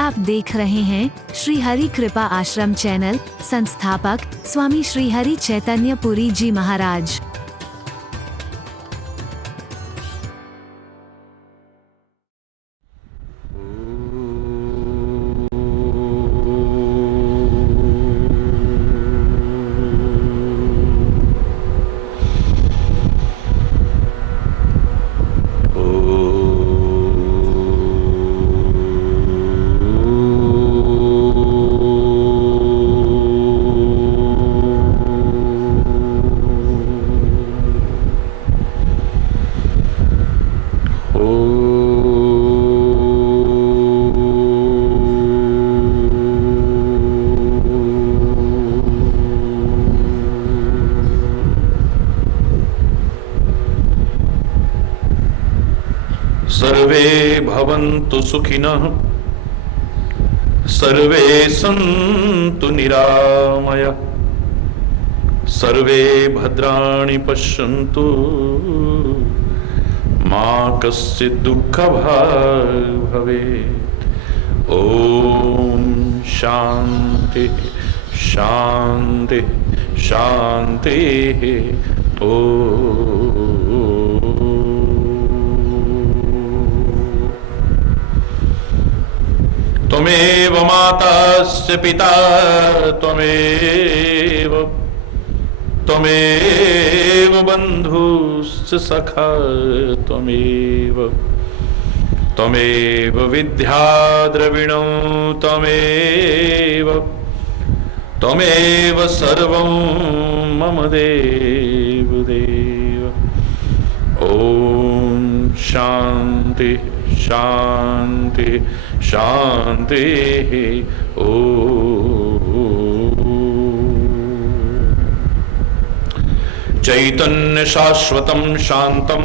आप देख रहे हैं श्री हरि कृपा आश्रम चैनल। संस्थापक स्वामी श्री हरि चैतन्य पुरी जी महाराज। सर्वे भवन्तु सुखिनः, सर्वे सन्तु निरामया, सर्वे भद्राणि पश्यन्तु, मा कश्चित् दुःखभाग् भवेत्। ओम शांति शांति शांति। ओम त्वमेव माताश्च पिता त्वमेव बन्धुश्च सखा त्वमेव विद्या द्रविणो त्वमेव सर्वं मम देव देव। ओम शांति शांति शांति। चैतन्य शाश्वतं शांतं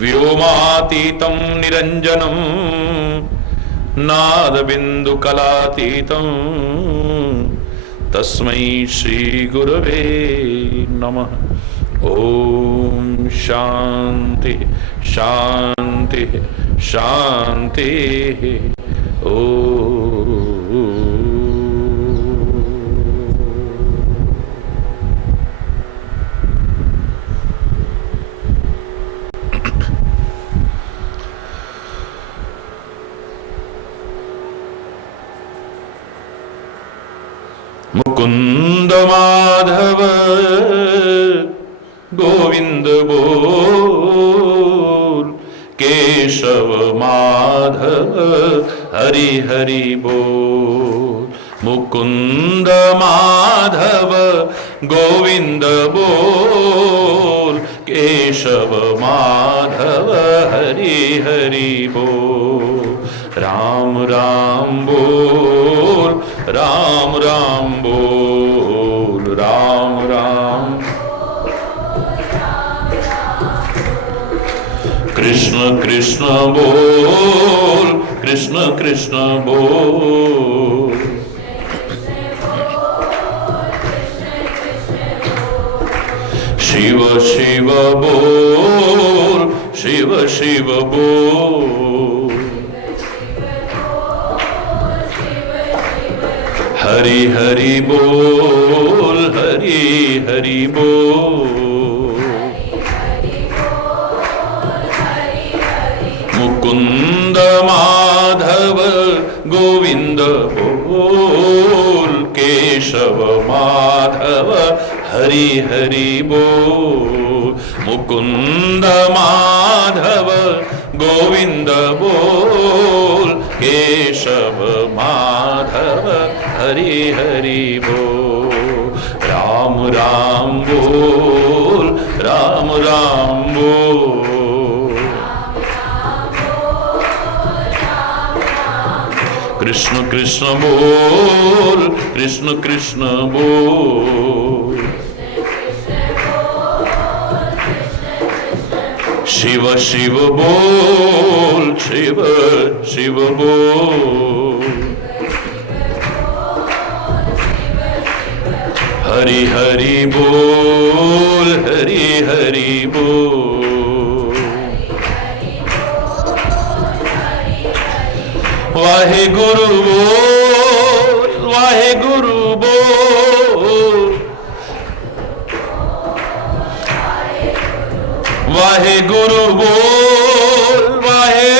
व्योमातीतं निरंजनं नादबिंदु कलातीतं तस्मै श्री गुरवे नमः। ओम शांति शांति शांति। मुकुंद माधव गोविंद बोल, केशव माधव हरि हरि बोल। मुकुंद माधव गोविंद बोल, केशव माधव हरि हरि बोल। राम राम बोल, राम राम बोल, राम राम। कृष्ण कृष्ण बोल, कृष्ण कृष्ण बोल। शिव शिव बोल, शिव शिव बोल। हरि हरि बोल, हरि हरि बोल। मुकुंद माधव गोविंद बोल, केशव माधव हरि हरि बोल। मुकुंद माधव गोविंद बोल, केशव माधव हरि हरि बोल। राम राम बोल, राम राम बोल। कृष्ण कृष्ण बोल, कृष्ण कृष्ण बोल। शिव शिव बोल, शिव शिव बोल। हरि हरि बोल, हरि हरि बोल। वाहे गुरु बोल, वाहे गुरु बोल, वाहे गुरु बोल, वाहे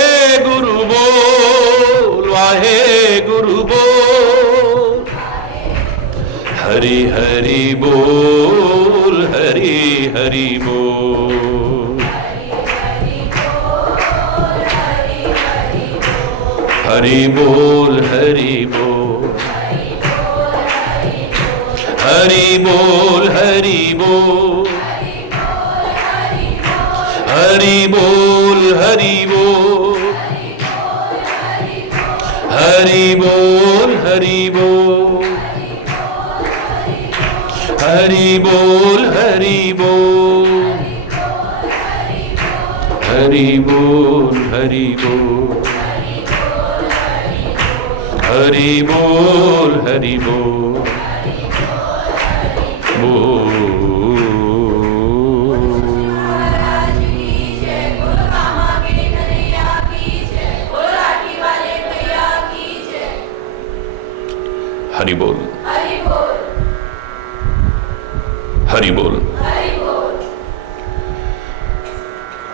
गुरु बोल, वाहे गुरु बोल। हरि हरि बोल, हरि हरि बोल, हरि बोल, हरि बोल, हरि बोल, हरि बोल, हरि बोल, हरि बोल, हरि बोल, हरि बोल, हरि बोल, हरि बोल, हरि बोल, हरि बोल, हरि बोल, हरि बोल, हरि बोल, हरि बोल।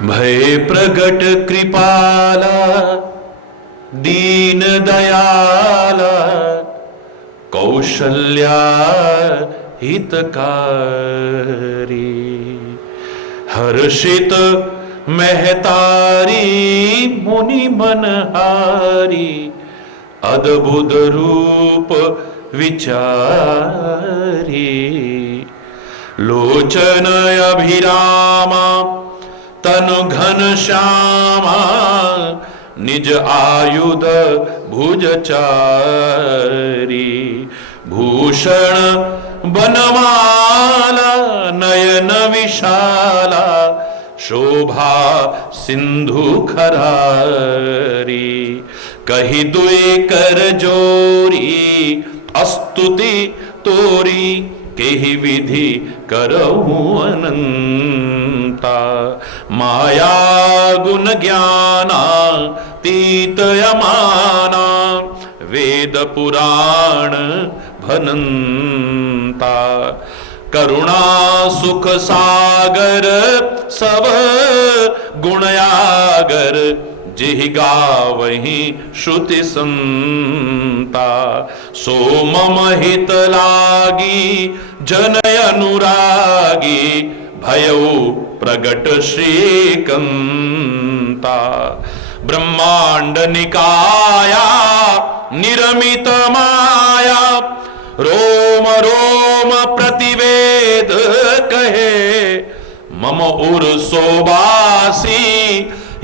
भय प्रगट कृपाला दीन दयाला कौशल्या हितकारी हर्षित महतारी मुनि मनहारी अद्भुत रूप विचारी लोचन अभिरामा तनु घन श्यामा निज आयुध भुजचारी भूषण बनमाला नयन विशाला शोभा सिंधु खरारी कही दुए कर जोरी अस्तुति तोरी केहि विधि करहु अनंता माया गुण ज्ञाना तीत यमाना वेद पुराण भनंता करुणा सुख सागर सब गुणयागर जिहि गावहि श्रुति संता सो मम हित लागी जनय अनुरागी भयउ प्रगट श्रीकंता ब्रह्मांड निकाया निरमित माया रोम रोम प्रतिवेद कहे मम उर सोबासी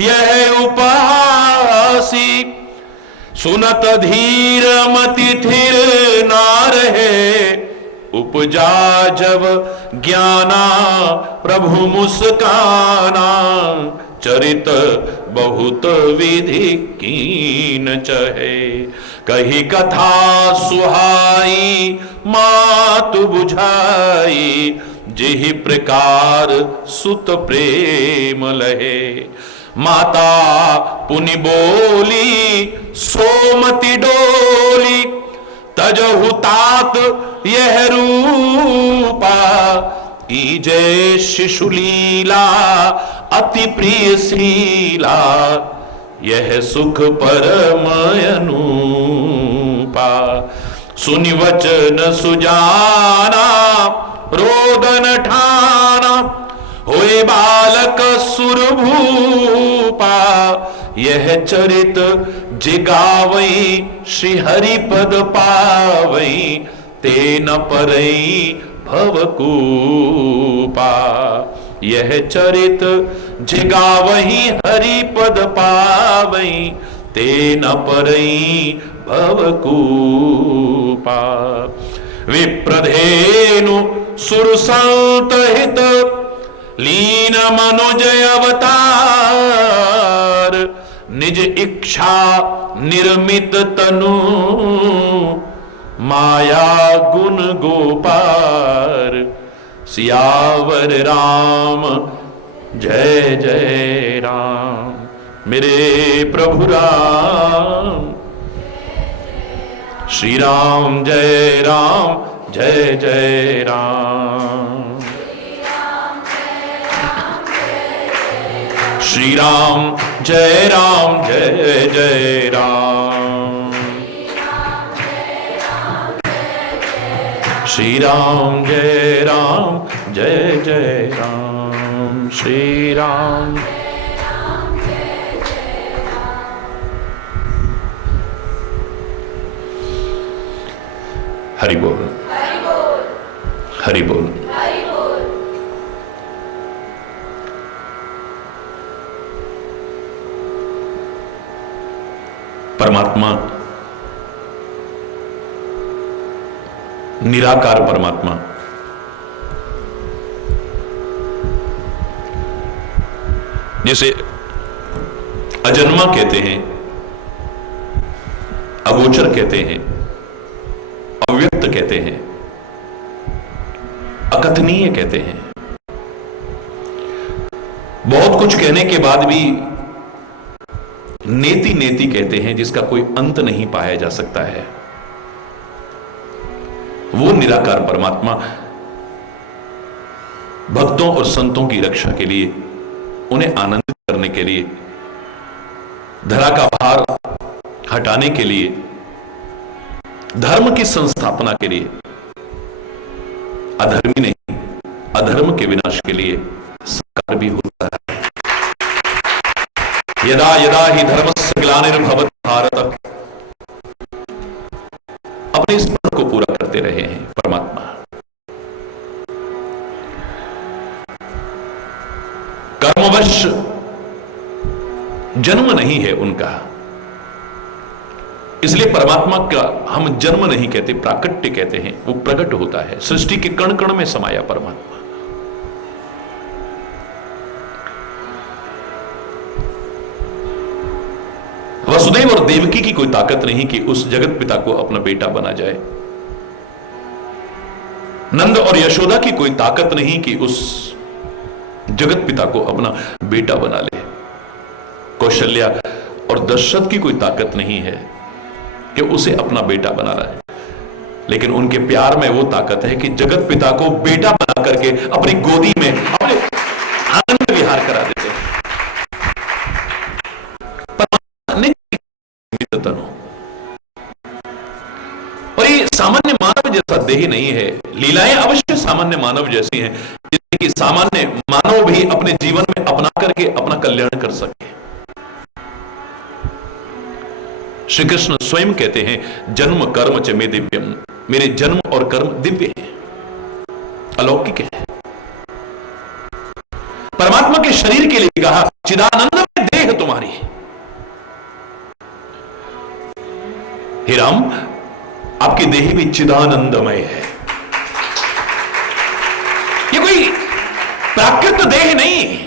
यह उपहासी सुनत धीर मति थिर ना रहे उपजा जब ज्ञाना प्रभु मुस्काना चरित बहुत विधि कीन चहे कही कथा सुहाई मातु बुझाई जिहि प्रकार सुत प्रेम लहे माता पुनि बोली सोमति डोली तजहु तात यह रूपा कीजे शिशु लीला अति प्रिय शीला यह सुख परम अनूपा सुनि वचन सुजाना रोदन ठाना होए बालक सुरभूपा यह चरित जिगावई श्री हरि पद पावई तेन परई भवकूपा यह चरित जिगावही हरि पद पावई तेन परई भवकूपा विप्रधेनु सुरसंत हित लीन मनुजय अवतार निज इच्छा निर्मित तनु माया गुण गोपार सियावर राम जय जय राम मेरे प्रभु राम श्री राम जय राम जय जय राम। श्री राम जय जय राम। श्री राम जय जय राम। श्री राम। हरि बोल, हरि बोल। परमात्मा निराकार परमात्मा जैसे अजन्मा कहते हैं, अगोचर कहते हैं, अव्यक्त कहते हैं, अकथनीय कहते हैं। बहुत कुछ कहने के बाद भी नेति नेति कहते हैं, जिसका कोई अंत नहीं पाया जा सकता है। वो निराकार परमात्मा भक्तों और संतों की रक्षा के लिए, उन्हें आनंदित करने के लिए, धरा का भार हटाने के लिए, धर्म की संस्थापना के लिए, अधर्मी नहीं अधर्म के विनाश के लिए साकार भी होता है। यदा यदा ही धर्मस्य ग्लानिर्भवति भारत, अपने इस पद को पूरा करते रहे हैं परमात्मा। कर्मवश जन्म नहीं है उनका, इसलिए परमात्मा का हम जन्म नहीं कहते, प्राकट्य कहते हैं। वो प्रकट होता है, सृष्टि के कण कण में समाया परमात्मा। वसुदेव और देवकी की कोई ताकत नहीं कि उस जगत पिता को अपना बेटा बना जाए। नंद और यशोदा की कोई ताकत नहीं कि उस जगत पिता को अपना बेटा बना ले। कौशल्या और दशरथ की कोई ताकत नहीं है कि उसे अपना बेटा बना रहा है, लेकिन उनके प्यार में वो ताकत है कि जगत पिता को बेटा बना करके अपनी गोदी में अपने आनंद विहार करा देते हैं। और ये सामान्य मानव जैसा देह नहीं है। लीलाएं अवश्य सामान्य मानव जैसी हैं, जिससे कि सामान्य मानव भी अपने जीवन में अपना करके अपना कल्याण कर सके। श्री कृष्ण स्वयं कहते हैं, जन्म कर्म च मे दिव्यम, मेरे जन्म और कर्म दिव्य है, अलौकिक है। परमात्मा के शरीर के लिए कहा, चिदानंद में देह तुम्हारी। हे राम, आपकी देह भी चिदानंदमय है। ये कोई प्राकृत देह नहीं है।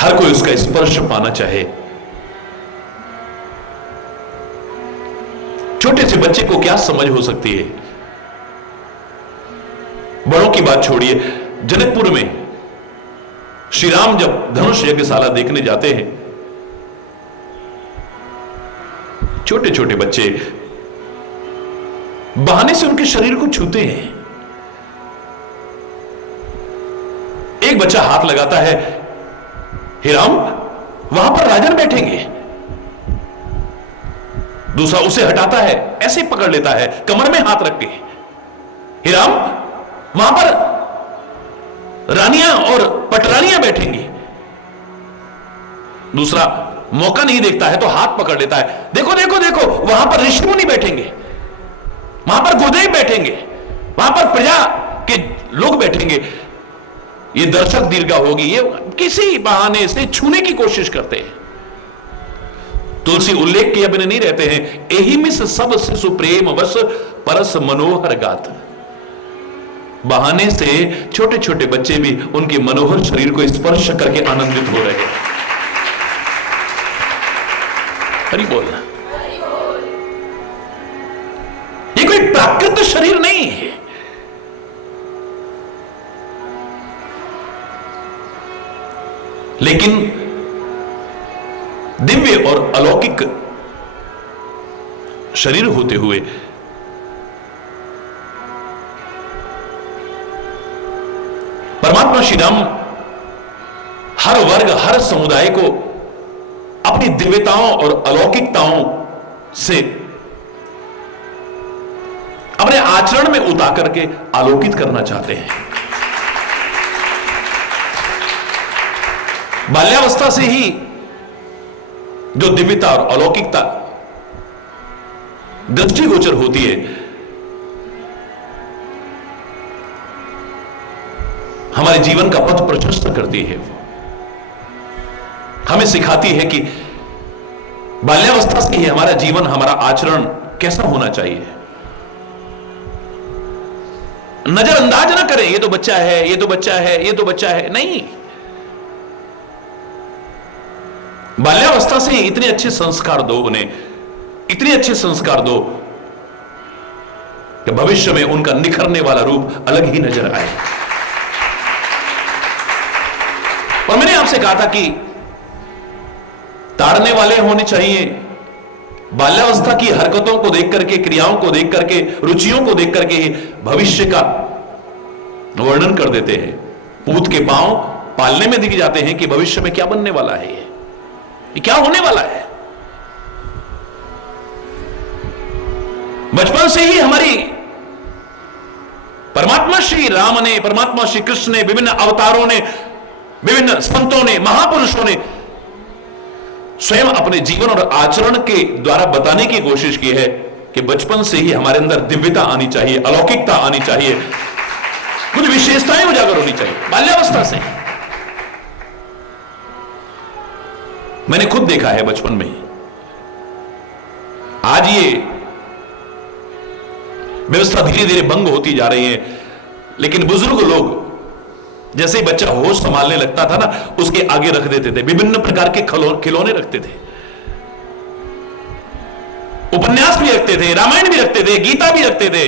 हर कोई उसका स्पर्श पाना चाहे। छोटे से बच्चे को क्या समझ हो सकती है? बड़ों की बात छोड़िए, जनकपुर में श्री राम जब धनुष यज्ञशाला देखने जाते हैं, छोटे छोटे बच्चे बहाने से उनके शरीर को छूते हैं। एक बच्चा हाथ लगाता है, हे राम, वहां पर राजन बैठेंगे। दूसरा उसे हटाता है, ऐसे पकड़ लेता है कमर में हाथ रख के, हे राम, वहां पर रानियां और पटरानियां बैठेंगी। दूसरा मौका नहीं देखता है तो हाथ पकड़ लेता है, देखो देखो देखो, वहां पर ऋषि मुनि बैठेंगे, वहां पर गुरुदेव बैठेंगे, वहां पर प्रजा के लोग बैठेंगे। ये दर्शक दीर्घा होगी, ये किसी बहाने से छूने की कोशिश करते हैं। तुलसी उल्लेख किए बिना नहीं रहते हैं, एही मिस सब शिशु प्रेम वश परस मनोहर गात। बहाने से छोटे छोटे बच्चे भी उनके मनोहर शरीर को स्पर्श करके आनंदित हो रहे हैं। हरि बोल। ये कोई प्राकृत शरीर नहीं है। लेकिन दिव्य और अलौकिक शरीर होते हुए परमात्मा श्री राम हर वर्ग, हर समुदाय को अपनी दिव्यताओं और अलौकिकताओं से अपने आचरण में उतार करके आलोकित करना चाहते हैं। बाल्यावस्था से ही जो दिव्यता और अलौकिकता दृष्टिगोचर होती है, हमारे जीवन का पथ प्रशस्त करती है। हमें सिखाती है कि बाल्यावस्था से ही हमारा जीवन, हमारा आचरण कैसा होना चाहिए। नजरअंदाज ना करें, ये तो बच्चा है, ये तो बच्चा है, ये तो बच्चा है, नहीं। बाल्यावस्था से इतने अच्छे संस्कार दो उन्हें, इतने अच्छे संस्कार दो कि भविष्य में उनका निखरने वाला रूप अलग ही नजर आए। और मैंने आपसे कहा था कि ताड़ने वाले होने चाहिए। बाल्यावस्था की हरकतों को देख करके, क्रियाओं को देख करके, रुचियों को देख करके ही भविष्य का वर्णन कर देते हैं। पूत के पांव पालने में दिख जाते हैं कि भविष्य में क्या बनने वाला है, ये क्या होने वाला है। बचपन से ही हमारी परमात्मा श्री राम ने, परमात्मा श्री कृष्ण ने, विभिन्न अवतारों ने, विभिन्न संतों ने, महापुरुषों ने स्वयं अपने जीवन और आचरण के द्वारा बताने की कोशिश की है कि बचपन से ही हमारे अंदर दिव्यता आनी चाहिए, अलौकिकता आनी चाहिए, कुछ विशेषताएं उजागर होनी चाहिए बाल्यावस्था से। मैंने खुद देखा है बचपन में ही। आज ये व्यवस्था धीरे धीरे भंग होती जा रही है, लेकिन बुजुर्ग लोग जैसे ही बच्चा होश संभालने लगता था ना, उसके आगे रख देते थे, विभिन्न प्रकार के खिलौने रखते थे, उपन्यास भी रखते थे, रामायण भी रखते थे, गीता भी रखते थे,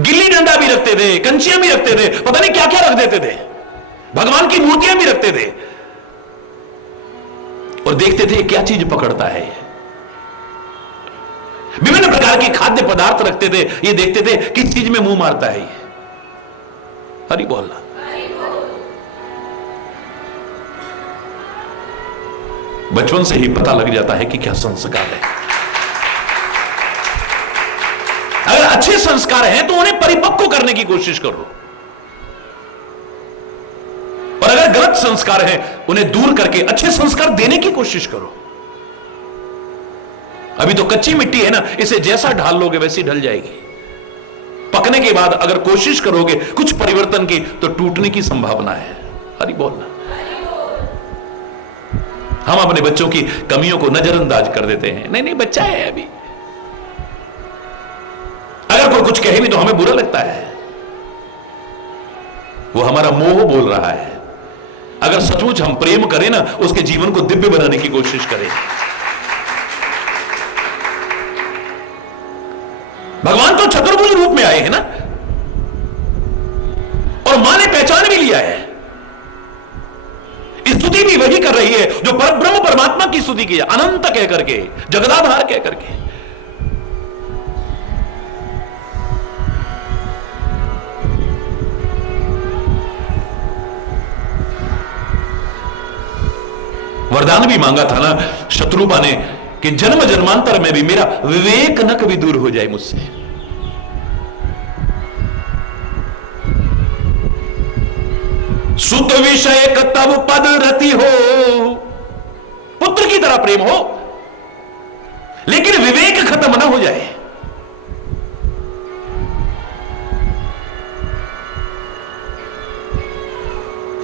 गिल्ली डंडा भी रखते थे, कंचियां भी रखते थे, पता नहीं क्या क्या रख देते थे, भगवान की मूर्तियां भी रखते थे। और देखते थे क्या चीज पकड़ता है। विभिन्न प्रकार के खाद्य पदार्थ रखते थे, ये देखते थे किस चीज में मुंह मारता है ये। हरि बोलना। बचपन से ही पता लग जाता है कि क्या संस्कार है। अगर अच्छे संस्कार हैं तो उन्हें परिपक्व करने की कोशिश करो, और अगर गलत संस्कार हैं उन्हें दूर करके अच्छे संस्कार देने की कोशिश करो। अभी तो कच्ची मिट्टी है ना, इसे जैसा ढाल लोगे वैसी ढल जाएगी। पकने के बाद अगर कोशिश करोगे कुछ परिवर्तन की तो टूटने की संभावना है। हरि बोलना। हम अपने बच्चों की कमियों को नजरअंदाज कर देते हैं, नहीं नहीं बच्चा है अभी। अगर कोई कुछ कहे भी तो हमें बुरा लगता है, वो हमारा मोह बोल रहा है। अगर सचमुच हम प्रेम करें ना, उसके जीवन को दिव्य बनाने की कोशिश करें। भगवान तो चतुर्भुज रूप में आए हैं ना, और मां ने पहचान भी लिया है। स्तुति भी वही कर रही है जो परब्रह्म परमात्मा की स्तुति की है, अनंत कह करके, जगदाधार कह करके। वरदान भी मांगा था ना शत्रुपा ने कि जन्म जन्मांतर में भी मेरा विवेक न कभी दूर हो जाए मुझसे। सुत विषय तब पद रति हो, पुत्र की तरह प्रेम हो, लेकिन विवेक खत्म ना हो जाए।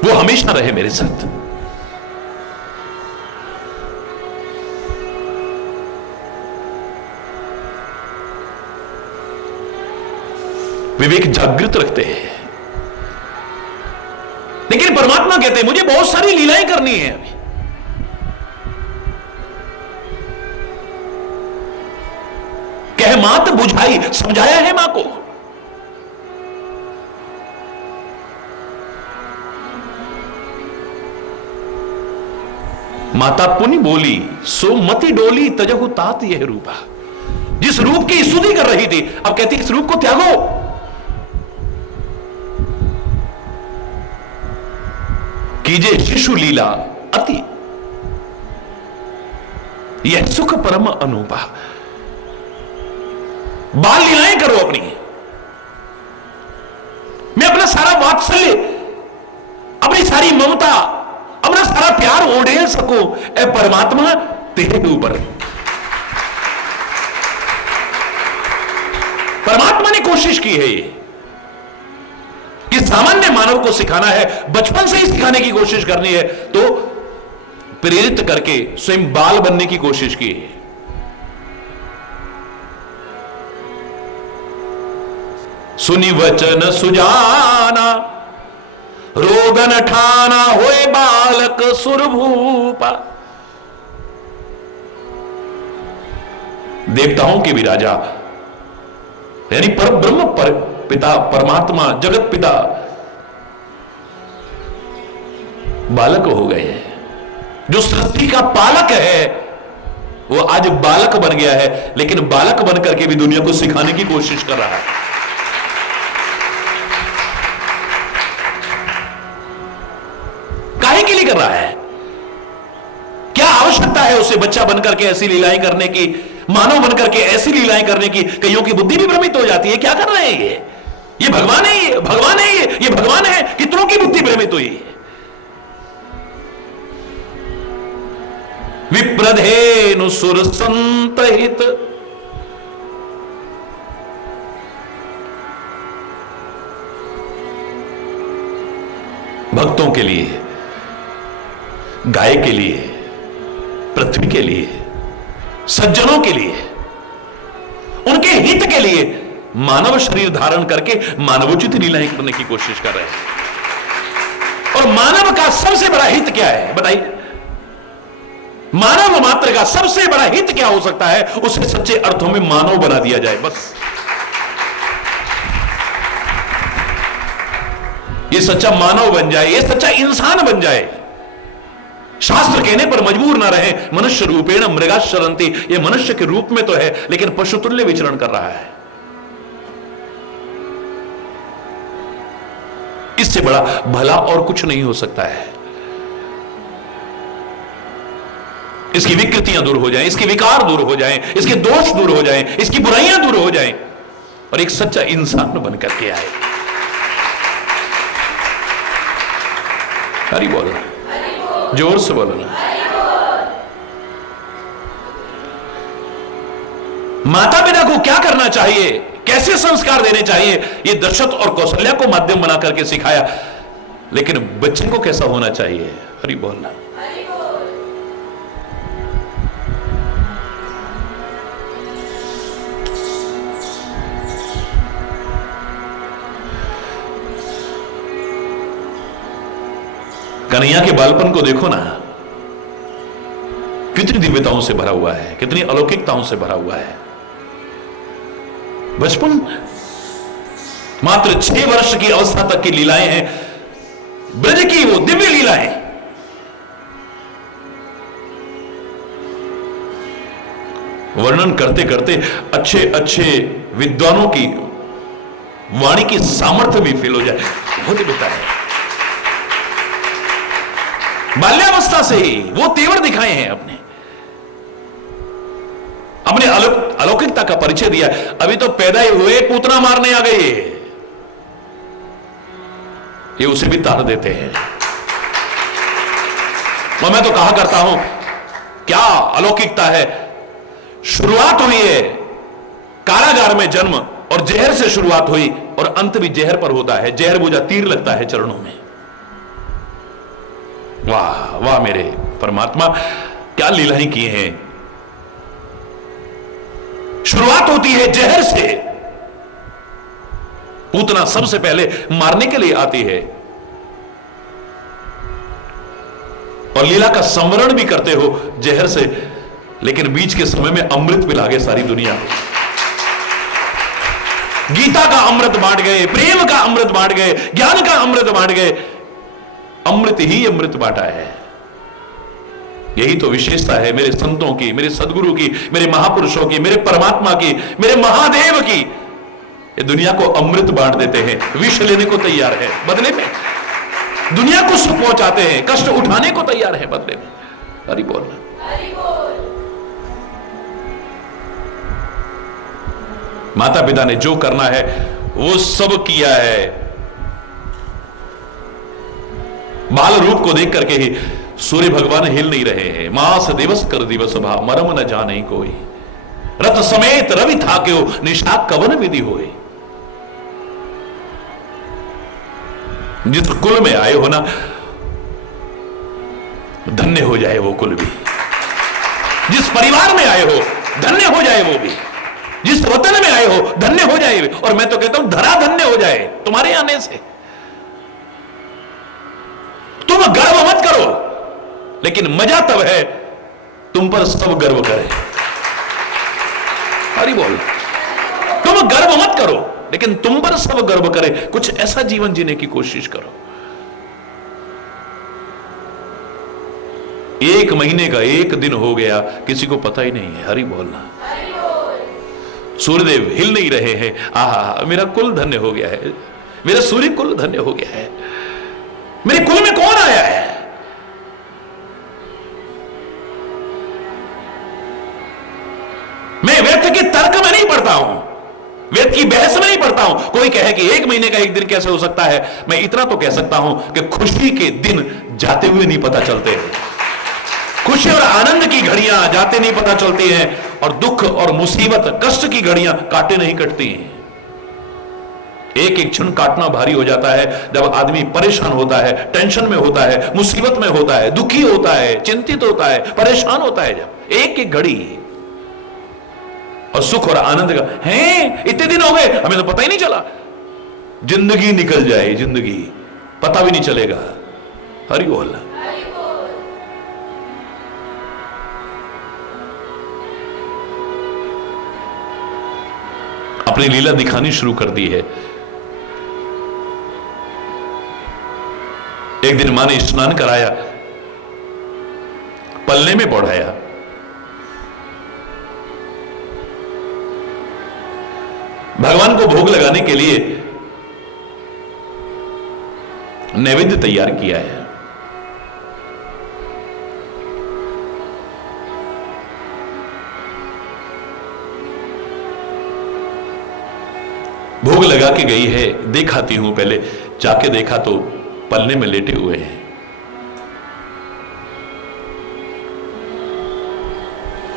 वो हमेशा रहे मेरे साथ। विवेक जागृत रखते हैं, लेकिन परमात्मा कहते हैं मुझे बहुत सारी लीलाएं करनी है अभी। कह मात बुझाई, समझाया है मां को। माता पुनि बोली सो मति डोली तजहु तात यह रूपा। जिस रूप की स्तुति कर रही थी अब कहती इस रूप को त्यागो। कीजे शिशु लीला अति यह सुख परम अनूपा। बाल लीलाएं करो अपनी। मैं अपना सारा वात्सल्य, अपनी सारी ममता, अपना सारा प्यार ओढ़े सको ए परमात्मा तेरे ऊपर। परमात्मा ने कोशिश की है ये कि सामान्य मानव को सिखाना है, बचपन से ही सिखाने की कोशिश करनी है, तो प्रेरित करके स्वयं बाल बनने की कोशिश की है। सुनी वचन सुजाना रोदन ठाना होए बालक सुरभूपा। देवताओं के भी राजा यानी पर ब्रह्म पर पिता परमात्मा जगत पिता बालक हो गए हैं। जो सृष्टि का पालक है वो आज बालक बन गया है, लेकिन बालक बन करके भी दुनिया को सिखाने की कोशिश कर रहा है। काहे के लिए कर रहा है? क्या आवश्यकता है उसे बच्चा बनकर के ऐसी लीलाएं करने की, मानव बनकर के ऐसी लीलाएं करने की? कईयों की बुद्धि भी भ्रमित हो जाती है, क्या कर रहे हैं ये भगवान है, ये भगवान है, ये भगवान है। कितनों की बुद्धि भ्रमित हुई है। विप्रधेनु सुर संतहित भक्तों के लिए, गाय के लिए, पृथ्वी के लिए, सज्जनों के लिए, उनके हित के लिए मानव शरीर धारण करके मानवोचित लीलाएं करने की कोशिश कर रहे हैं। और मानव का सबसे बड़ा हित क्या है बताइए? मानव मात्र का सबसे बड़ा हित क्या हो सकता है? उसे सच्चे अर्थों में मानव बना दिया जाए, बस। ये सच्चा मानव बन जाए, ये सच्चा इंसान बन जाए। शास्त्र कहने पर मजबूर ना रहे, मनुष्य रूपेण मृगाशरंती। ये मनुष्य के रूप में तो है, लेकिन पशुतुल्य विचरण कर रहा है। इससे बड़ा भला और कुछ नहीं हो सकता है। इसकी विकृतियां दूर हो जाएं, इसके विकार दूर हो जाएं, इसके दोष दूर हो जाएं, इसकी बुराइयां दूर हो जाएं और एक सच्चा इंसान बनकर के आए। हरि बोल, जोर से बोलो ना। माता पिता को क्या करना चाहिए, कैसे संस्कार देने चाहिए, ये दशरथ और कौशल्या को माध्यम बना करके सिखाया, लेकिन बच्चे को कैसा होना चाहिए? हरि बोलना। कन्हैया के बालपन को देखो ना, कितनी दिव्यताओं से भरा हुआ है, कितनी अलौकिकताओं से भरा हुआ है। बचपन मात्र 6 वर्ष की अवस्था तक की लीलाएं हैं, ब्रज की वो दिव्य लीलाएं। वर्णन करते करते अच्छे अच्छे विद्वानों की वाणी की सामर्थ्य भी फेल हो जाए, बहुत दिव्यता है। बाल्यावस्था से ही वो तेवर दिखाए हैं, अपने अलौकिकता का परिचय दिया। अभी तो पैदा ही हुए पूतना मारने आ गए, ये उसे भी तार देते हैं। और मैं तो कहा करता हूं, क्या अलौकिकता है। शुरुआत हुई है कारागार में जन्म, और जहर से शुरुआत हुई और अंत भी जहर पर होता है। जहर बुझा तीर लगता है चरणों में। वाह वाह मेरे परमात्मा, क्या लीलाएं की हैं। शुरुआत होती है जहर से, पूतना सबसे पहले मारने के लिए आती है, और लीला का संवरण भी करते हो जहर से, लेकिन बीच के समय में अमृत पिला गए सारी दुनिया। गीता का अमृत बांट गए, प्रेम का अमृत बांट गए, ज्ञान का अमृत बांट गए। अमृत ही अमृत बांटा है। यही तो विशेषता है मेरे संतों की, मेरे सदगुरु की, मेरे महापुरुषों की, मेरे परमात्मा की, मेरे महादेव की। ये दुनिया को अमृत बांट देते हैं, विष लेने को तैयार है बदले में, दुनिया को सुख पहुंचाते हैं, कष्ट उठाने को तैयार है बदले में। हरि बोल। माता पिता ने जो करना है वो सब किया है। बाल रूप को देख करके ही सूर्य भगवान हिल नहीं रहे हैं। मास दिवस कर दिवस भा मरम न जाने कोई, रथ समेत रवि था क्यों निशा कवन विधि होए। जिस कुल में आए हो ना, धन्य हो जाए वो कुल भी। जिस परिवार में आए हो धन्य हो जाए वो भी। जिस वतन में आए हो धन्य हो जाए। और मैं तो कहता हूं धरा धन्य हो जाए तुम्हारे आने से। तुम गर्व मत करो, लेकिन मजा तब है तुम पर सब गर्व करे। हरि बोल। तुम गर्व मत करो, लेकिन तुम पर सब गर्व करे। कुछ ऐसा जीवन जीने की कोशिश करो। 1 महीने का 1 दिन हो गया, किसी को पता ही नहीं है। हरि बोलना। सूर्यदेव हिल नहीं रहे हैं। आहा, मेरा कुल धन्य हो गया है, मेरा सूर्य कुल धन्य हो गया है। मेरे कुल में कौन आया है? मैं व्यर्थ के तर्क में नहीं पढ़ता हूं, व्यर्थ की बहस में नहीं पढ़ता हूं। कोई कहे कि 1 महीने का 1 दिन कैसे हो सकता है, मैं इतना तो कह सकता हूं कि खुशी के दिन जाते हुए नहीं पता चलते। खुशी और आनंद की घड़ियां जाते नहीं पता चलती हैं, और दुख और मुसीबत कष्ट की घड़ियां काटे नहीं कटती हैं। एक एक क्षण काटना भारी हो जाता है जब आदमी परेशान होता है, टेंशन में होता है, मुसीबत में होता है, दुखी होता है, चिंतित होता है, परेशान होता है। जब एक एक घड़ी और सुख और आनंद का है, इतने दिन हो गए हमें तो पता ही नहीं चला। जिंदगी निकल जाए, जिंदगी पता भी नहीं चलेगा। हरि बोल। अपनी लीला दिखानी शुरू कर दी है। एक दिन मां ने स्नान कराया, पल्ले में पढ़ाया। भगवान को भोग लगाने के लिए नैवेद्य तैयार किया है। भोग लगा के गई है, देखाती हूं। पहले जाके देखा तो पल्ले में लेटे हुए हैं।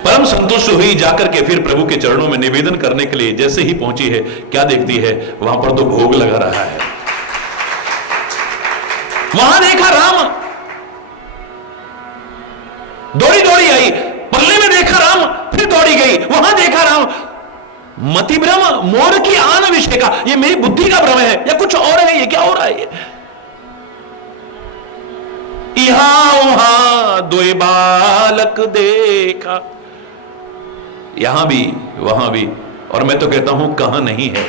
परम संतुष्ट हुई, जाकर के फिर प्रभु के चरणों में निवेदन करने के लिए जैसे ही पहुंची है, क्या देखती है, वहां पर तो भोग लगा रहा है। वहां देखा राम, दौड़ी दौड़ी आई, पल्ले में देखा राम, फिर दौड़ी गई, वहां देखा राम। मति भ्रम, मोर की आन विषय का, ये मेरी बुद्धि का भ्रम है या कुछ और है? ये क्या हो रहा है? यहां वहां 2 बालक देखा, यहां भी वहां भी, और मैं तो कहता हूं कहां नहीं है।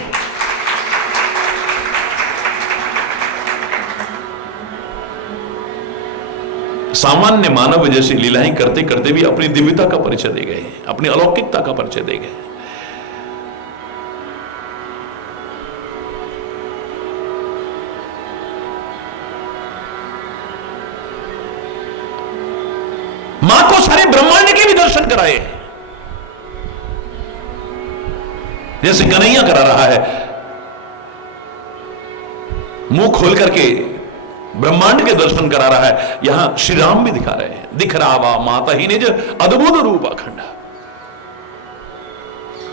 सामान्य मानव जैसी लीलाएं करते करते भी अपनी दिव्यता का परिचय दे गए, अपनी अलौकिकता का परिचय दे गए। मां को सारे ब्रह्मांड के भी दर्शन कराए, जैसे कन्हैया करा रहा है। मुंह खोल करके ब्रह्मांड के दर्शन करा रहा है। यहां श्री राम भी दिखा रहे हैं। दिख रहा वा माता ही निज अद्भुत रूप अखंड,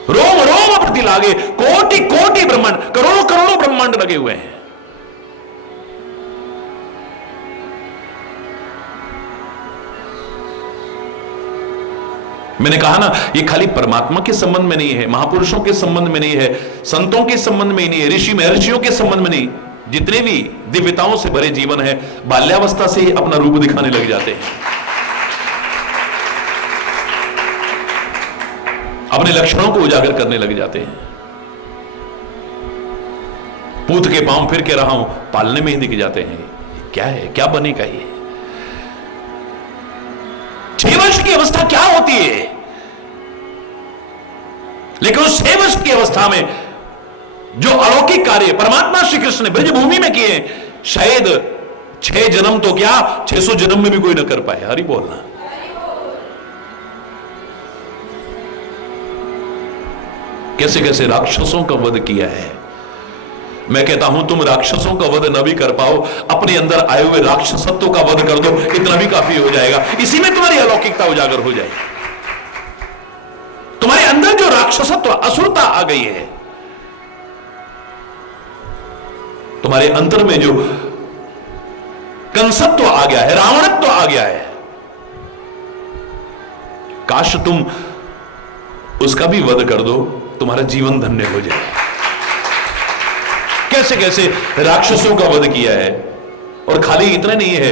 रोम रोम प्रति लागे, कोटि कोटि ब्रह्मांड, करोड़ों करोड़ों ब्रह्मांड लगे हुए हैं। मैंने कहा ना, ये खाली परमात्मा के संबंध में नहीं है, महापुरुषों के संबंध में नहीं है, संतों के संबंध में ही नहीं है, ऋषि महर्षियों के संबंध में नहीं। जितने भी दिव्यताओं से भरे जीवन है, बाल्यावस्था से ही अपना रूप दिखाने लग जाते हैं, अपने लक्षणों को उजागर करने लग जाते हैं। पूत के पांव फिर के रहा हूं, पालने में ही दिख जाते हैं। क्या है, क्या बनेगा ये? 6 वर्ष की अवस्था क्या होती है, लेकिन उस 6 वर्ष की अवस्था में जो अलौकिक कार्य परमात्मा श्री कृष्ण ने ब्रजभूमि में किए, शायद 6 जन्म तो क्या 600 जन्म में भी कोई ना कर पाए। हरि बोलना। कैसे कैसे राक्षसों का वध किया है। मैं कहता हूं तुम राक्षसों का वध न भी कर पाओ, अपने अंदर आए हुए राक्षसत्व का वध कर दो, इतना भी काफी हो जाएगा। इसी में तुम्हारी अलौकिकता उजागर हो जाएगी। तुम्हारे अंदर जो राक्षसत्व असुरता आ गई है, तुम्हारे अंतर में जो कंसत्व आ गया है, रावणत्व आ गया है, काश तुम उसका भी वध कर दो, तुम्हारा जीवन धन्य हो जाए। कैसे कैसे राक्षसों का वध किया है। और खाली इतना नहीं है,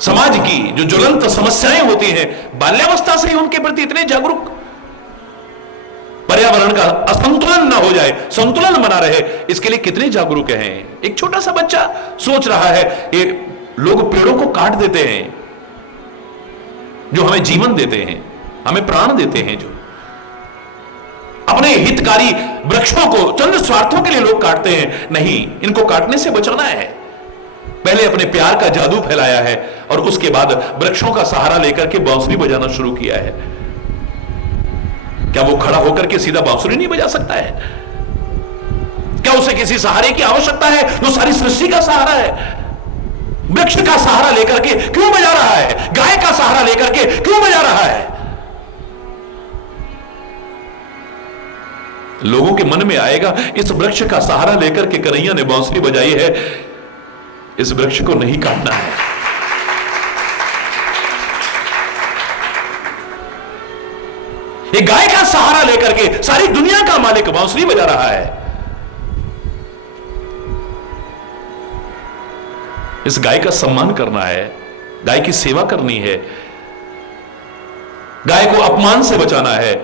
समाज की जो ज्वलंत समस्याएं होती हैं, बाल्यावस्था से ही उनके प्रति इतने जागरूक, पर्यावरण का असंतुलन ना हो जाए, संतुलन बना रहे, इसके लिए कितने जागरूक हैं। एक छोटा सा बच्चा सोच रहा है, ये लोग पेड़ों को काट देते हैं जो हमें जीवन देते हैं, हमें प्राण देते हैं, जो अपने हितकारी वृक्षों को चंद स्वार्थों के लिए लोग काटते हैं। नहीं, इनको काटने से बचाना है। पहले अपने प्यार का जादू फैलाया है और उसके बाद वृक्षों का सहारा लेकर के बांसुरी बजाना शुरू किया है। क्या वो खड़ा होकर के सीधा बांसुरी नहीं बजा सकता है? क्या उसे किसी सहारे की आवश्यकता है? जो सारी सृष्टि का सहारा है। वृक्ष का सहारा लेकर के क्यों बजा रहा है? गाय का सहारा लेकर के क्यों बजा रहा है? लोगों के मन में आएगा, इस वृक्ष का सहारा लेकर के कन्हैया ने बांसुरी बजाई है, इस वृक्ष को नहीं काटना है। ये गाय का सहारा लेकर के सारी दुनिया का मालिक बांसुरी बजा रहा है। इस गाय का सम्मान करना है, गाय की सेवा करनी है, गाय को अपमान से बचाना है,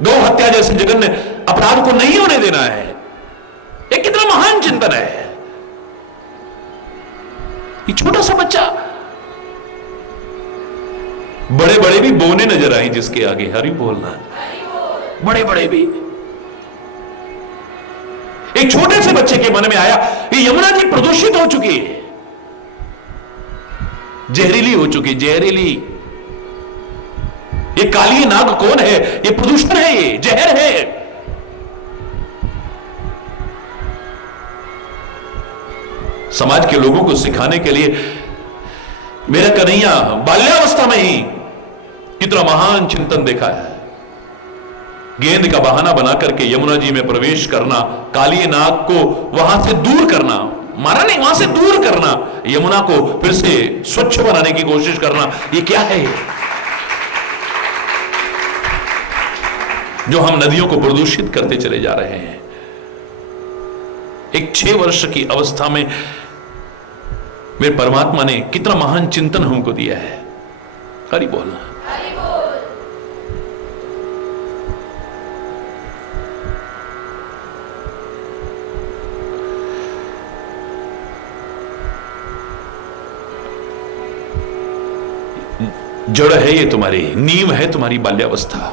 गौ हत्या जैसे जघन्य अपराध को नहीं होने देना है। ये कितना महान चिंतन है। ये छोटा सा बच्चा, बड़े बड़े भी बोने नजर आए जिसके आगे। हरि बोलना। बड़े बड़े भी। एक छोटे से बच्चे के मन में आया, ये यमुना जी प्रदूषित हो चुकी है, जहरीली हो चुकी, जहरीली। ये काली नाग कौन है? ये प्रदूषण है, ये जहर है। समाज के लोगों को सिखाने के लिए मेरा कन्हैया बाल्यावस्था में ही कितना महान चिंतन देखा है। गेंद का बहाना बना करके यमुना जी में प्रवेश करना, काली नाग को वहां से दूर करना, मारा नहीं, वहां से दूर करना, यमुना को फिर से स्वच्छ बनाने की कोशिश करना, ये क्या है? जो हम नदियों को प्रदूषित करते चले जा रहे हैं। एक 6 वर्ष की अवस्था में मेरे परमात्मा ने कितना महान चिंतन हमको दिया है। हरि बोलना। जड़ है ये तुम्हारी, नींव है तुम्हारी बाल्यावस्था।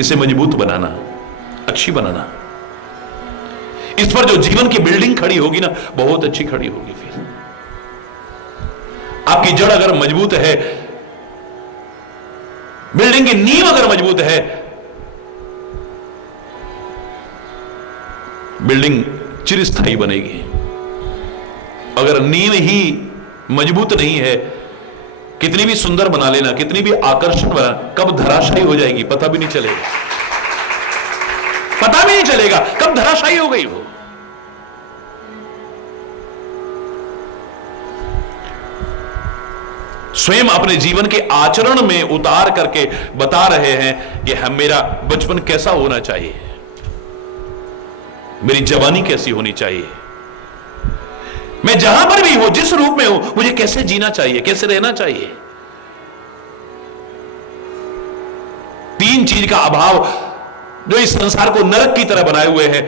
इसे मजबूत बनाना, अच्छी बनाना। इस पर जो जीवन की बिल्डिंग खड़ी होगी ना, बहुत अच्छी खड़ी होगी। फिर आपकी जड़ अगर मजबूत है, बिल्डिंग की नींव अगर मजबूत है, बिल्डिंग चिरस्थायी बनेगी। अगर नींव ही मजबूत नहीं है, कितनी भी सुंदर बना लेना, कितनी भी आकर्षक बना, कब धराशायी हो जाएगी पता भी नहीं चलेगा। पता भी नहीं चलेगा कब धराशायी हो गई वो। स्वयं अपने जीवन के आचरण में उतार करके बता रहे हैं कि हम, मेरा बचपन कैसा होना चाहिए, मेरी जवानी कैसी होनी चाहिए, मैं जहां पर भी हूं, जिस रूप में हूं, मुझे कैसे जीना चाहिए, कैसे रहना चाहिए। 3 चीज का अभाव जो इस संसार को नरक की तरह बनाए हुए हैं,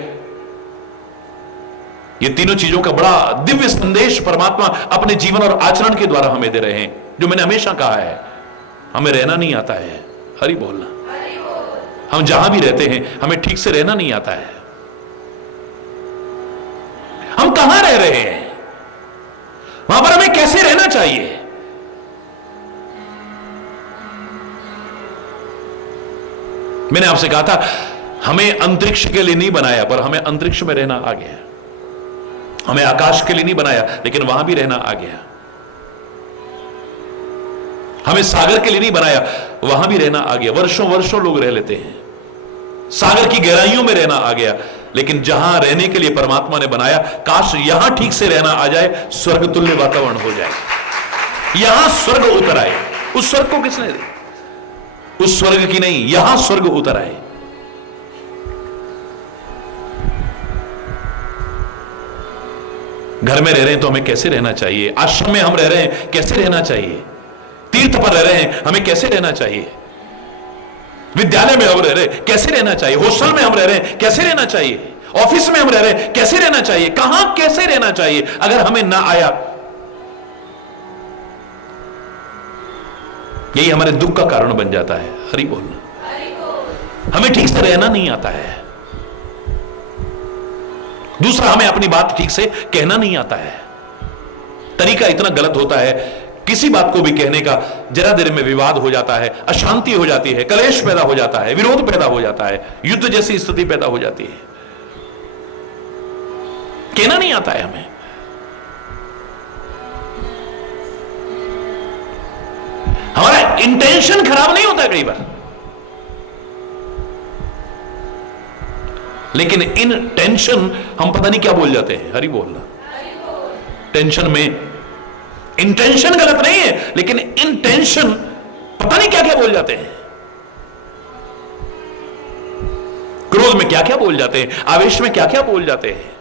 ये तीनों चीजों का बड़ा दिव्य संदेश परमात्मा अपने जीवन और आचरण के द्वारा हमें दे रहे हैं, जो मैंने हमेशा कहा है, हमें रहना नहीं आता है। हरि बोलना। हम जहां भी रहते हैं हमें ठीक से रहना नहीं आता है। हम कहां रह रहे हैं, वहां पर हमें कैसे रहना चाहिए। मैंने आपसे कहा था हमें अंतरिक्ष के लिए नहीं बनाया, पर हमें अंतरिक्ष में रहना आ गया। हमें आकाश के लिए नहीं बनाया, लेकिन वहां भी रहना आ गया। हमें सागर के लिए नहीं बनाया, वहां भी रहना आ गया। वर्षों वर्षों लोग रह लेते हैं, सागर की गहराइयों में रहना आ गया, लेकिन जहां रहने के लिए परमात्मा ने बनाया, काश यहां ठीक से रहना आ जाए, स्वर्ग तुल्य वातावरण हो जाए, यहां स्वर्ग उतर आए। उस स्वर्ग को किसने दिया? उस स्वर्ग की नहीं, यहां स्वर्ग उतर आए। घर में रह रहे हैं तो हमें कैसे रहना चाहिए, आश्रम में हम रह रहे हैं कैसे रहना चाहिए, तीर्थ पर रह रहे हैं हमें कैसे रहना चाहिए, विद्यालय में हम रह रहे हैं कैसे रहना चाहिए, हॉस्टल में हम रह रहे हैं कैसे रहना चाहिए, ऑफिस में हम रह रहे हैं कैसे रहना चाहिए, कहां कैसे रहना चाहिए, अगर हमें ना आया, यही हमारे दुख का कारण बन जाता है। हरि बोलना। हमें ठीक से रहना नहीं आता है। दूसरा, हमें अपनी बात ठीक से कहना नहीं आता है। तरीका इतना गलत होता है, किसी बात को भी कहने का जरा देर में विवाद हो जाता है, अशांति हो जाती है, कलेश पैदा हो जाता है, विरोध पैदा हो जाता है, युद्ध जैसी स्थिति पैदा हो जाती है। कहना नहीं आता है हमें। हमारा इंटेंशन खराब नहीं होता कई बार, लेकिन इन टेंशन हम पता नहीं क्या बोल जाते हैं। हरि बोलना। टेंशन में इंटेंशन गलत नहीं है, लेकिन इन टेंशन पता नहीं क्या क्या बोल जाते हैं। क्रोध में क्या क्या बोल जाते हैं, आवेश में क्या क्या बोल जाते हैं,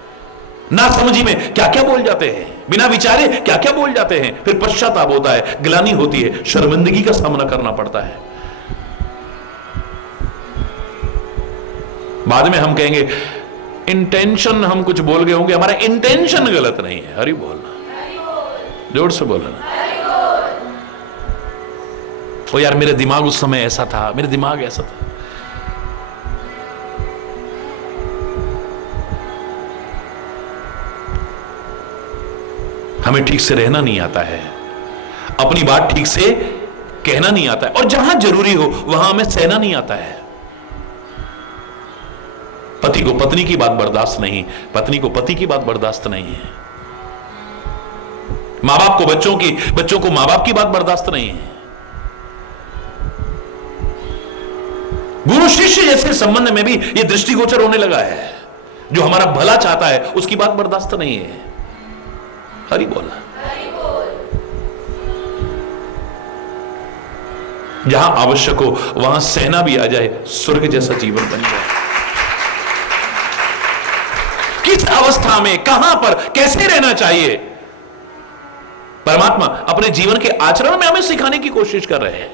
नासमझी में क्या क्या बोल जाते हैं, बिना विचारे क्या क्या बोल जाते हैं। फिर पश्चाताप होता है, ग्लानि होती है, शर्मिंदगी का सामना करना पड़ता है। बाद में हम कहेंगे इंटेंशन, हम कुछ बोल गए होंगे, हमारा इंटेंशन गलत नहीं है। हरि बोलना। जोर से बोलना। ओ यार, मेरे दिमाग उस समय ऐसा था, मेरे दिमाग ऐसा था। हमें ठीक से रहना नहीं आता है, अपनी बात ठीक से कहना नहीं आता है, और जहां जरूरी हो वहां हमें सहना नहीं आता है। पति को पत्नी की बात बर्दाश्त नहीं, पत्नी को पति की बात बर्दाश्त नहीं है, मां बाप को बच्चों को मां बाप की बात बर्दाश्त नहीं है, गुरु शिष्य जैसे संबंध में भी यह दृष्टिगोचर होने लगा है। जो हमारा भला चाहता है उसकी बात बर्दाश्त नहीं है। हरि बोला। जहां आवश्यक हो वहां सहना भी आ जाए, स्वर्ग जैसा जीवन बन जाए। किस अवस्था में, कहां पर, कैसे रहना चाहिए, परमात्मा अपने जीवन के आचरण में हमें सिखाने की कोशिश कर रहे हैं।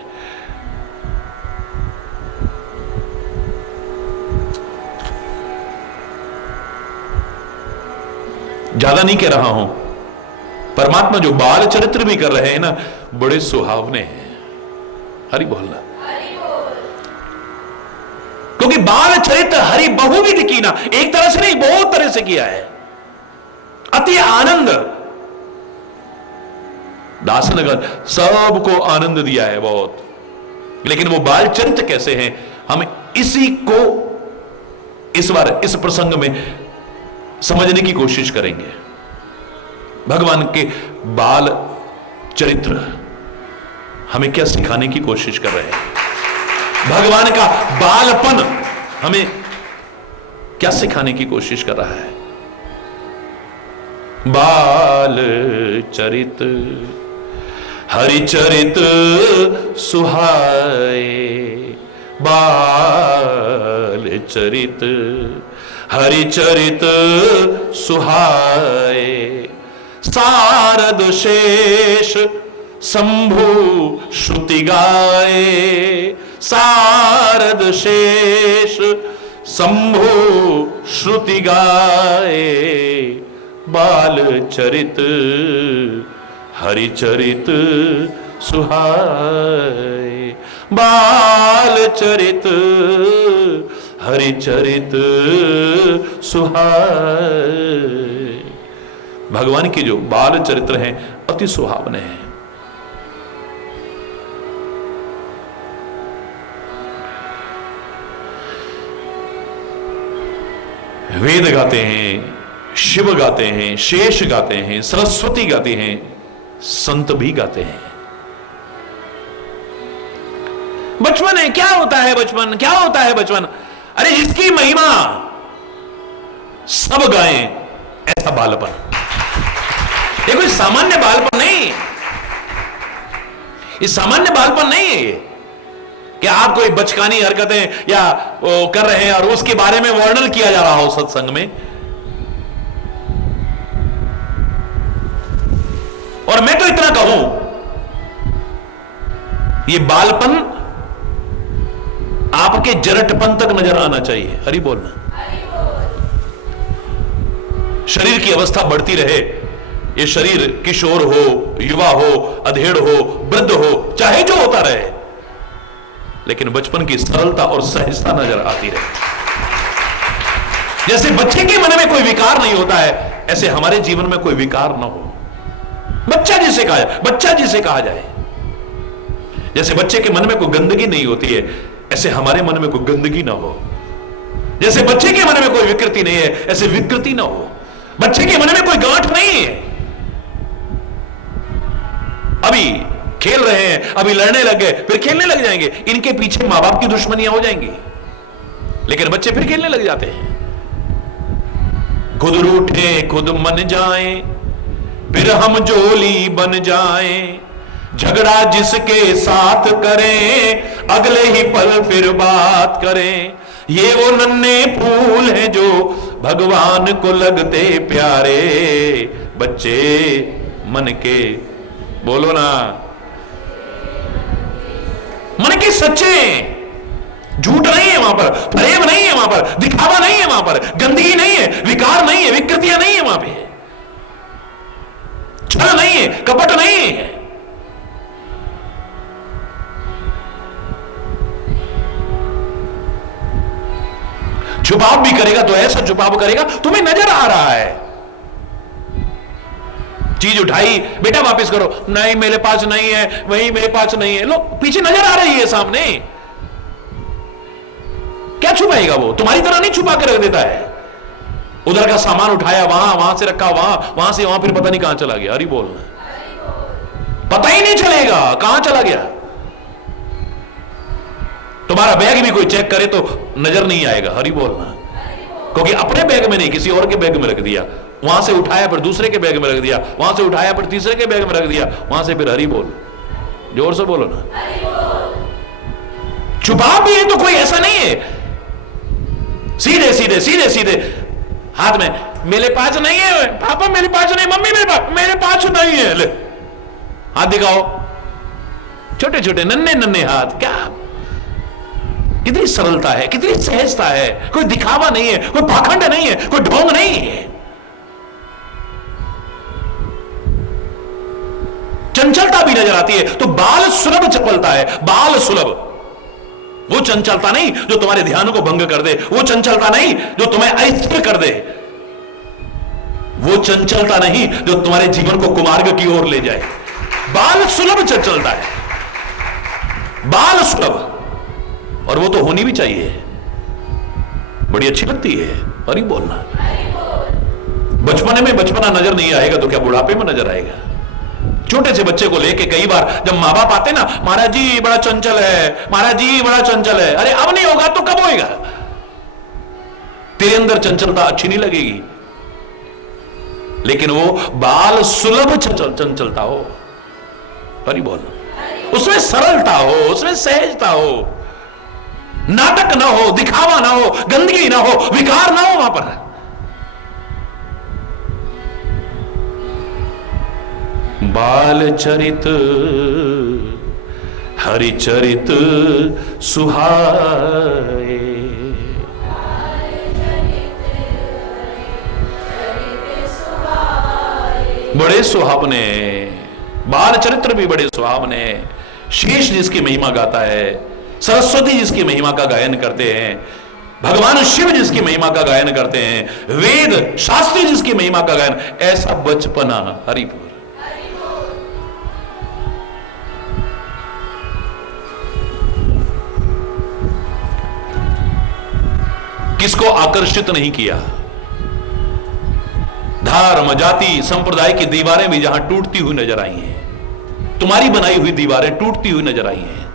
ज्यादा नहीं कह रहा हूं, परमात्मा जो बाल चरित्र भी कर रहे हैं ना, बड़े सुहावने हैं। हरि बोलना। क्योंकि बाल चरित्र हरि बहुविध कीना, एक तरह से नहीं बहुत तरह से किया है। अति आनंद, दासनगर सबको आनंद दिया है बहुत, लेकिन वो बाल चरित्र कैसे हैं, हम इसी को इस बार इस प्रसंग में समझने की कोशिश करेंगे। भगवान के बाल चरित्र हमें क्या सिखाने की कोशिश कर रहे हैं, भगवान का बालपन हमें क्या सिखाने की कोशिश कर रहा है। बाल चरित हरि चरित सुहाए, बाल चरित हरि चरित सुहाए, सारद शेष शंभु श्रुति गाए, सारद शेष शंभु श्रुति गाए, चरित हरिचरित सुहाए, बाल चरित हरिचरित सुहाए। भगवान के जो बाल चरित्र हैं अति सुहावने हैं। वेद गाते हैं, शिव गाते हैं, शेष गाते हैं, सरस्वती गाती हैं, संत भी गाते हैं। बचपन है, क्या होता है बचपन, क्या होता है बचपन? अरे इसकी महिमा सब गाएं, ऐसा बालपन। ये कोई सामान्य बालपन नहीं, ये सामान्य बालपन नहीं है ये कि आप कोई बचकानी हरकतें या वो कर रहे हैं और उसके बारे में वर्णन किया जा रहा हो सत्संग में। और मैं तो इतना कहूं, ये बालपन आपके जरटपन तक नजर आना चाहिए। हरि बोलना। शरीर की अवस्था बढ़ती रहे, ये शरीर किशोर हो, युवा हो, अधेड़ हो, वृद्ध हो, चाहे जो होता रहे, लेकिन बचपन की सरलता और सहजता नजर आती रहे। जैसे बच्चे के मन में कोई विकार नहीं होता है, ऐसे हमारे जीवन में कोई विकार ना हो। बच्चा जिसे कहा जाए, बच्चा जिसे कहा जाए। जैसे बच्चे के मन में कोई गंदगी नहीं होती है, ऐसे हमारे मन में कोई गंदगी ना हो। जैसे बच्चे के मन में कोई विकृति नहीं है, ऐसे विकृति ना हो। बच्चे के मन में कोई गांठ नहीं है। अभी खेल रहे हैं, अभी लड़ने लग गए, फिर खेलने लग जाएंगे, इनके पीछे मां बाप की दुश्मनियां हो जाएंगी, लेकिन बच्चे फिर खेलने लग जाते हैं। खुद रूठे खुद मन जाएं, फिर हम जोली बन जाएं, झगड़ा जिसके साथ करें, अगले ही पल फिर बात करें। ये वो नन्हे फूल हैं जो भगवान को लगते प्यारे, बच्चे मन के, बोलो ना, मन के सच्चे। झूठ नहीं है वहां पर, प्रेम नहीं है वहां पर, दिखावा नहीं है वहां पर, गंदगी नहीं है, विकार नहीं है, विकृतियां नहीं है वहां पे, छल नहीं है, कपट नहीं है। छुपाव भी करेगा तो ऐसा छुपाव करेगा तुम्हें नजर आ रहा है। चीज उठाई, बेटा वापस करो, नहीं मेरे पास नहीं है, वही मेरे पास नहीं है, लो पीछे नजर आ रही है सामने। क्या छुपाएगा वो? तुम्हारी तरह नहीं छुपा के रख देता है। उधर का सामान उठाया वहां, वहां से रखा वहां, वहां से वहां, फिर पता नहीं कहां चला गया। हरि बोलना, पता ही नहीं चलेगा कहां चला गया। तुम्हारा बैग भी कोई चेक करे तो नजर नहीं आएगा। हरि बोलना, क्योंकि अपने बैग में नहीं, किसी और के बैग में रख दिया। वहां से उठाया फिर दूसरे के बैग में रख दिया, वहां से उठाया फिर तीसरे के बैग में रख दिया, वहां से फिर हरि बोल। जोर से बोलो ना। छुपा भी है तो कोई ऐसा नहीं है, सीधे सीधे सीधे सीधे हाथ में, मेरे पास नहीं है पापा, मेरे पास नहीं, मम्मी मेरे पास नहीं है, ले हाथ दिखाओ, छोटे छोटे नन्हे नन्हे हाथ। क्या कितनी सरलता है, कितनी सहजता है, कोई दिखावा नहीं है, कोई पाखंड नहीं है, कोई ढोंग नहीं है। चंचलता भी नजर आती है तो बाल सुलभ चपलता है, बाल सुलभ। वो चंचलता नहीं जो तुम्हारे ध्यान को भंग कर दे, वो चंचलता नहीं जो तुम्हें अस्थिर कर दे, वो चंचलता नहीं जो तुम्हारे जीवन को कुमार्ग की ओर ले जाए। बाल सुलभ चंचलता है, बाल सुलभ, और वो तो होनी भी चाहिए, बड़ी अच्छी लगती है। हरि बोलना। बचपने में बचपना नजर नहीं आएगा तो क्या बुढ़ापे में नजर आएगा? छोटे से बच्चे को लेके कई बार जब माँ बाप आते ना, महाराज जी बड़ा चंचल है, महाराज जी बड़ा चंचल है। अरे अब नहीं होगा तो कब होएगा? तेरे अंदर चंचलता अच्छी नहीं लगेगी, लेकिन वो बाल सुलभ चंचलता हो। हरि बोल। उसमें सरलता हो, उसमें सहजता हो, नाटक ना हो, दिखावा ना हो, गंदगी ना हो, विकार ना हो वहां पर। बाल चरित हरिचरित सुहाए, बड़े सुहावने, बाल चरित्र भी बड़े सुहावने। शेष जिसकी महिमा गाता है, सरस्वती जिसकी महिमा का गायन करते हैं, भगवान शिव जिसकी महिमा का गायन करते हैं, वेद शास्त्री जिसकी महिमा का गायन, ऐसा बचपना। हरिपुर किसको आकर्षित नहीं किया। धर्म जाति संप्रदाय की दीवारें भी जहां टूटती हुई नजर आई हैं, तुम्हारी बनाई हुई दीवारें टूटती हुई नजर आई हैं।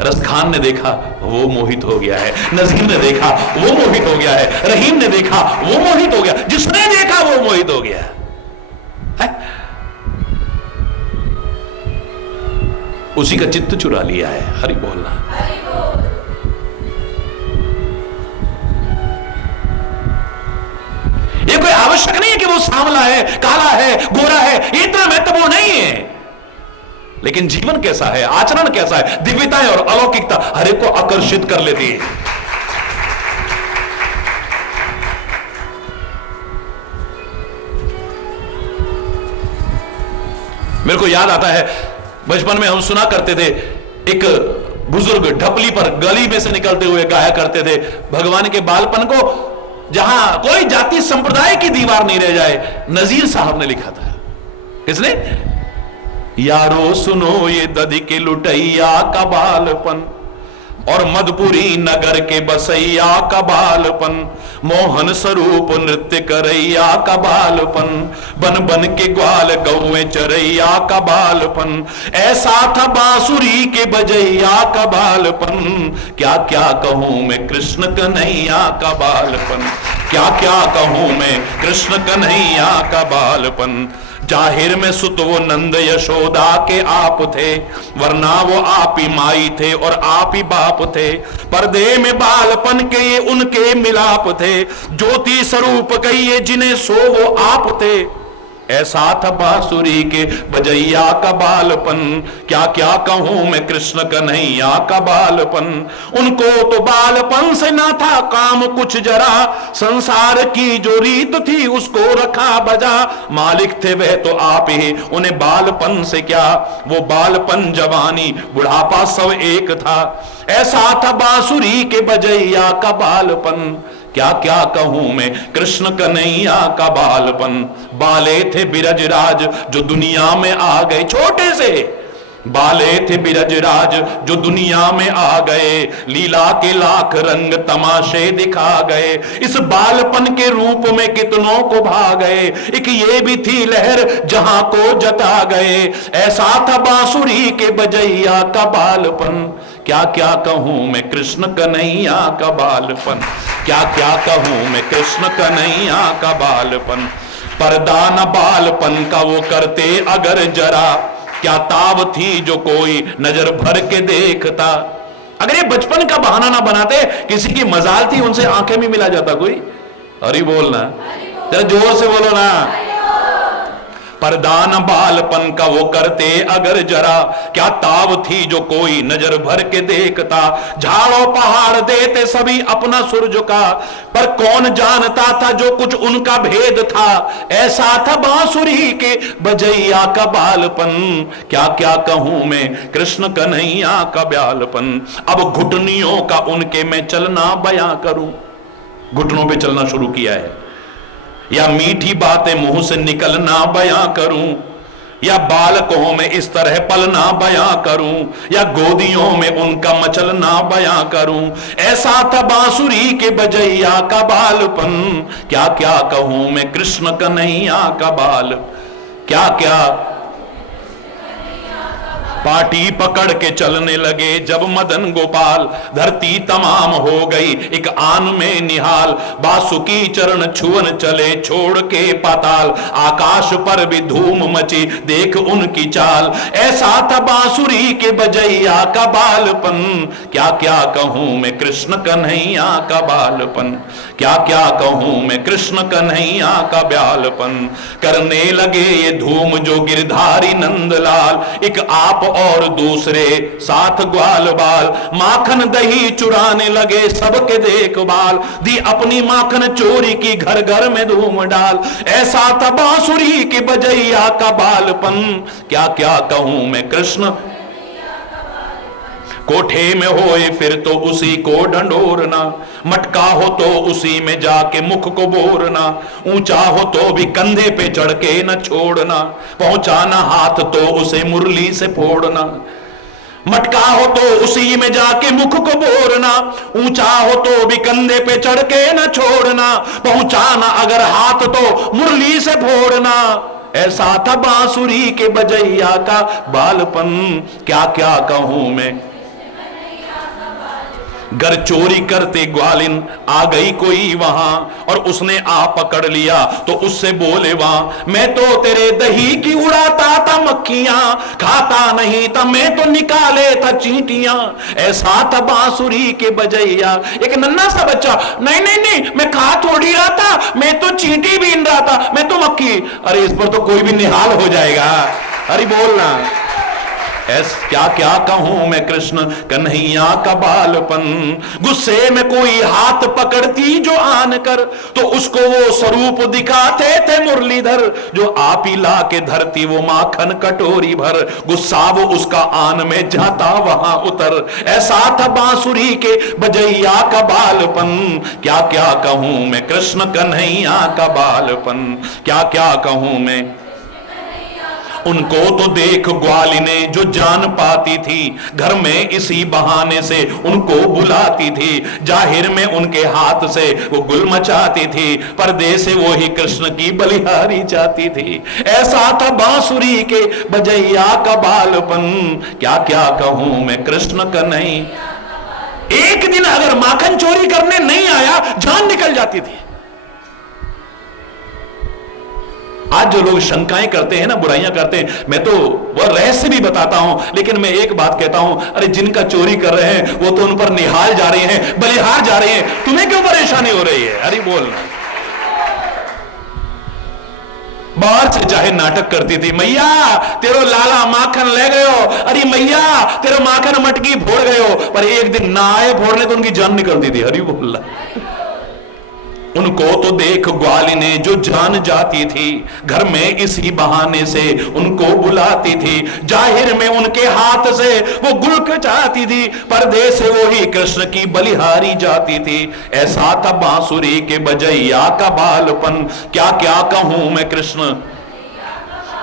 रस खान ने देखा, वो मोहित हो गया है। नजीर ने देखा, वो मोहित हो गया है। रहीम ने देखा, वो मोहित हो गया। जिसने देखा वो मोहित हो गया है? उसी का चित्त चुरा लिया है। हरि बोलना। ये कोई आवश्यक नहीं है कि वो सांवला है, काला है, गोरा है, ये इतना महत्वपूर्ण नहीं है। लेकिन जीवन कैसा है, आचरण कैसा है, दिव्यता और अलौकिकता हर एक को आकर्षित कर लेती है। मेरे को याद आता है, बचपन में हम सुना करते थे, एक बुजुर्ग ढपली पर गली में से निकलते हुए गाया करते थे भगवान के बालपन को, जहां कोई जाति संप्रदाय की दीवार नहीं रह जाए। नजीर साहब ने लिखा था। किसने? यारो सुनो ये दधी के लुटैया का बालपन, और मधुपुरी नगर के बसैया का बालपन, मोहन स्वरूप नृत्य करैया का बालपन, बन बन के ग्वाल गौए चरैया का बालपन, ऐसा था बांसुरी के बजैया का बालपन। क्या क्या कहूं मैं कृष्ण कन्हैया का बालपन, क्या क्या कहूं मैं कृष्ण कन्हैया का बालपन। जाहिर में सुत वो नंद यशोदा के आप थे, वरना वो आप ही माई थे और आप ही बाप थे। पर्दे में बालपन के ये उनके मिलाप थे, ज्योति स्वरूप कहिए जिन्हें सो वो आप थे। ऐसा था बांसुरी के बजैया का बालपन, क्या क्या कहूं मैं कृष्ण कन्हैया का बालपन। उनको तो बालपन से ना था काम कुछ जरा, संसार की जो रीत थी उसको रखा बजा। मालिक थे वह तो आप ही, उन्हें बालपन से क्या, वो बालपन जवानी बुढ़ापा सब एक था। ऐसा था बांसुरी के बजैया का बालपन, क्या क्या कहूं मैं कृष्ण कन्हैया का बालपन। बाले थे बिरजराज जो दुनिया में आ गए, छोटे से बाले थे बिरजराज जो दुनिया में आ गए, लीला के लाख रंग तमाशे दिखा गए। इस बालपन के रूप में कितनों को भा गए, एक ये भी थी लहर जहां को जता गए। ऐसा था बांसुरी के बजैया का बालपन, क्या क्या कहूं मैं कृष्ण कन्हैया का बालपन, क्या क्या कहूं मैं कृष्ण कन्हैया का बालपन। पर्दा न बालपन का वो करते अगर जरा, क्या ताव थी जो कोई नजर भर के देखता। अगर ये बचपन का बहाना ना बनाते, किसी की मजाल थी उनसे आंखें में मिला जाता कोई। हरि बोलना, जरा जोर से बोलो ना। परदान बालपन का वो करते अगर जरा, क्या ताव थी जो कोई नजर भर के देखता। झाड़ों पहाड़ देते सभी अपना सुर झुका, पर कौन जानता था जो कुछ उनका भेद था। ऐसा था बांसुरी के बजैया का बालपन, क्या क्या कहूं मैं कृष्ण कन्हैया का बालपन। अब घुटनियों का उनके मैं चलना बयां करूं, घुटनों पे चलना शुरू किया है, या मीठी बातें मुंह से निकलना बयां करूं, या बालकों में इस तरह पलना बयां करूं, या गोदियों में उनका मचलना बयां करूं। ऐसा था बांसुरी के बजैया का बालपन, क्या क्या कहूं मैं कृष्ण कन्हैया का बाल। क्या क्या पाटी पकड़ के चलने लगे जब मदन गोपाल, धरती तमाम हो गई एक आन में निहाल। बासुकी चरण छुअन चले छोड़ के पाताल, आकाश पर भी धूम मची देख उनकी चाल। ऐसा था बांसुरी के बजैया का बालपन, क्या क्या कहूं मैं कृष्ण कन्हैया का बालपन। क्या क्या कहूं मैं कृष्ण कन्हैया का ब्यालपन। करने लगे ये धूम जो गिरधारी नंदलाल, एक आप और दूसरे साथ ग्वाल बाल। माखन दही चुराने लगे सबके देखभाल, दी अपनी माखन चोरी की घर घर में धूम डाल। ऐसा था बांसुरी के बजैया का बालपन, क्या क्या कहूं मैं कृष्ण। कोठे में होए फिर तो उसी को ढंढोरना, मटका हो तो उसी में जाके मुख को बोरना। ऊंचा हो तो भी कंधे पे चढ़ के न छोड़ना, पहुंचाना हाथ तो उसे मुरली से फोड़ना। मटका हो तो उसी में जाके मुख को बोरना, ऊंचा हो तो भी कंधे पे चढ़ के न छोड़ना। पहुंचाना अगर हाथ तो मुरली से फोड़ना। ऐसा था बांसुरी के बजैया का बालपन, क्या क्या कहूं मैं। घर चोरी करते ग्वालिन आ गई कोई वहां, और उसने आ पकड़ लिया तो उससे बोले वहां, मैं तो तेरे दही की उड़ाता था मक्खियां, खाता नहीं था मैं तो निकाले था चींटियां। ऐसा था बांसुरी के बजैया। एक नन्हा सा बच्चा, नहीं नहीं नहीं मैं खा थोड़ी रहा था, मैं तो चींटी बीन रहा था, मैं तो मक्खी। अरे इस पर तो कोई भी निहाल हो जाएगा। अरे बोलना, क्या क्या कहूं मैं कृष्ण कन्हैया का बालपन। गुस्से में कोई हाथ पकड़ती जो आन कर, तो उसको वो स्वरूप दिखाते थे मुरलीधर। जो आप ही ला के धरती वो माखन कटोरी भर, गुस्सा वो उसका आन में जाता वहां उतर। ऐसा था बांसुरी के बजैया का बालपन, क्या क्या कहूं मैं कृष्ण कन्हैया का बालपन। क्या क्या कहूं मैं। उनको तो देख ग्वालिने जो जान पाती थी, घर में इसी बहाने से उनको बुलाती थी। जाहिर में उनके हाथ से वो गुल मचाती थी, पर्दे से वो ही कृष्ण की बलिहारी जाती थी। ऐसा था बांसुरी के बजैया का बालपन, क्या क्या कहूं मैं कृष्ण का नहीं। एक दिन अगर माखन चोरी करने नहीं आया जान निकल जाती थी। आज जो लोग शंकाएं करते हैं ना, बुराइयां करते हैं, मैं तो वह रहस्य भी बताता हूं, लेकिन मैं एक बात कहता हूं, अरे जिनका चोरी कर रहे हैं वो तो उन पर निहाल जा रहे हैं, बलिहार जा रहे हैं, तुम्हें क्यों परेशानी हो रही है। अरे बोलना। बाहर से चाहे नाटक करती थी, मैया तेरो लाला माखन ले गयो, अरे मैया तेरा माखन मटकी फोड़ गयो, पर एक दिन ना आए फोड़ने तो उनकी जान निकलती थी। अरे बोलना। उनको तो देख ग्वालिने जो जान जाती थी, घर में इसी बहाने से उनको बुलाती थी। जाहिर में उनके हाथ से वो गुल कचाती थी, पर्दे से वो ही कृष्ण की बलिहारी जाती थी। ऐसा था बांसुरी के बजैया का बालपन, क्या क्या कहूं मैं कृष्ण।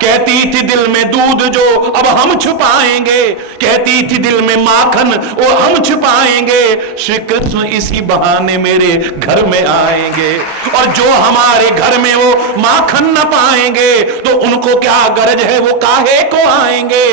कहती थी दिल में दूध जो अब हम छुपाएंगे, कहती थी दिल में माखन वो हम छुपाएंगे। श्री कृष्ण इसी बहाने मेरे घर में आएंगे, और जो हमारे घर में वो माखन न पाएंगे तो उनको क्या गरज है वो काहे को आएंगे।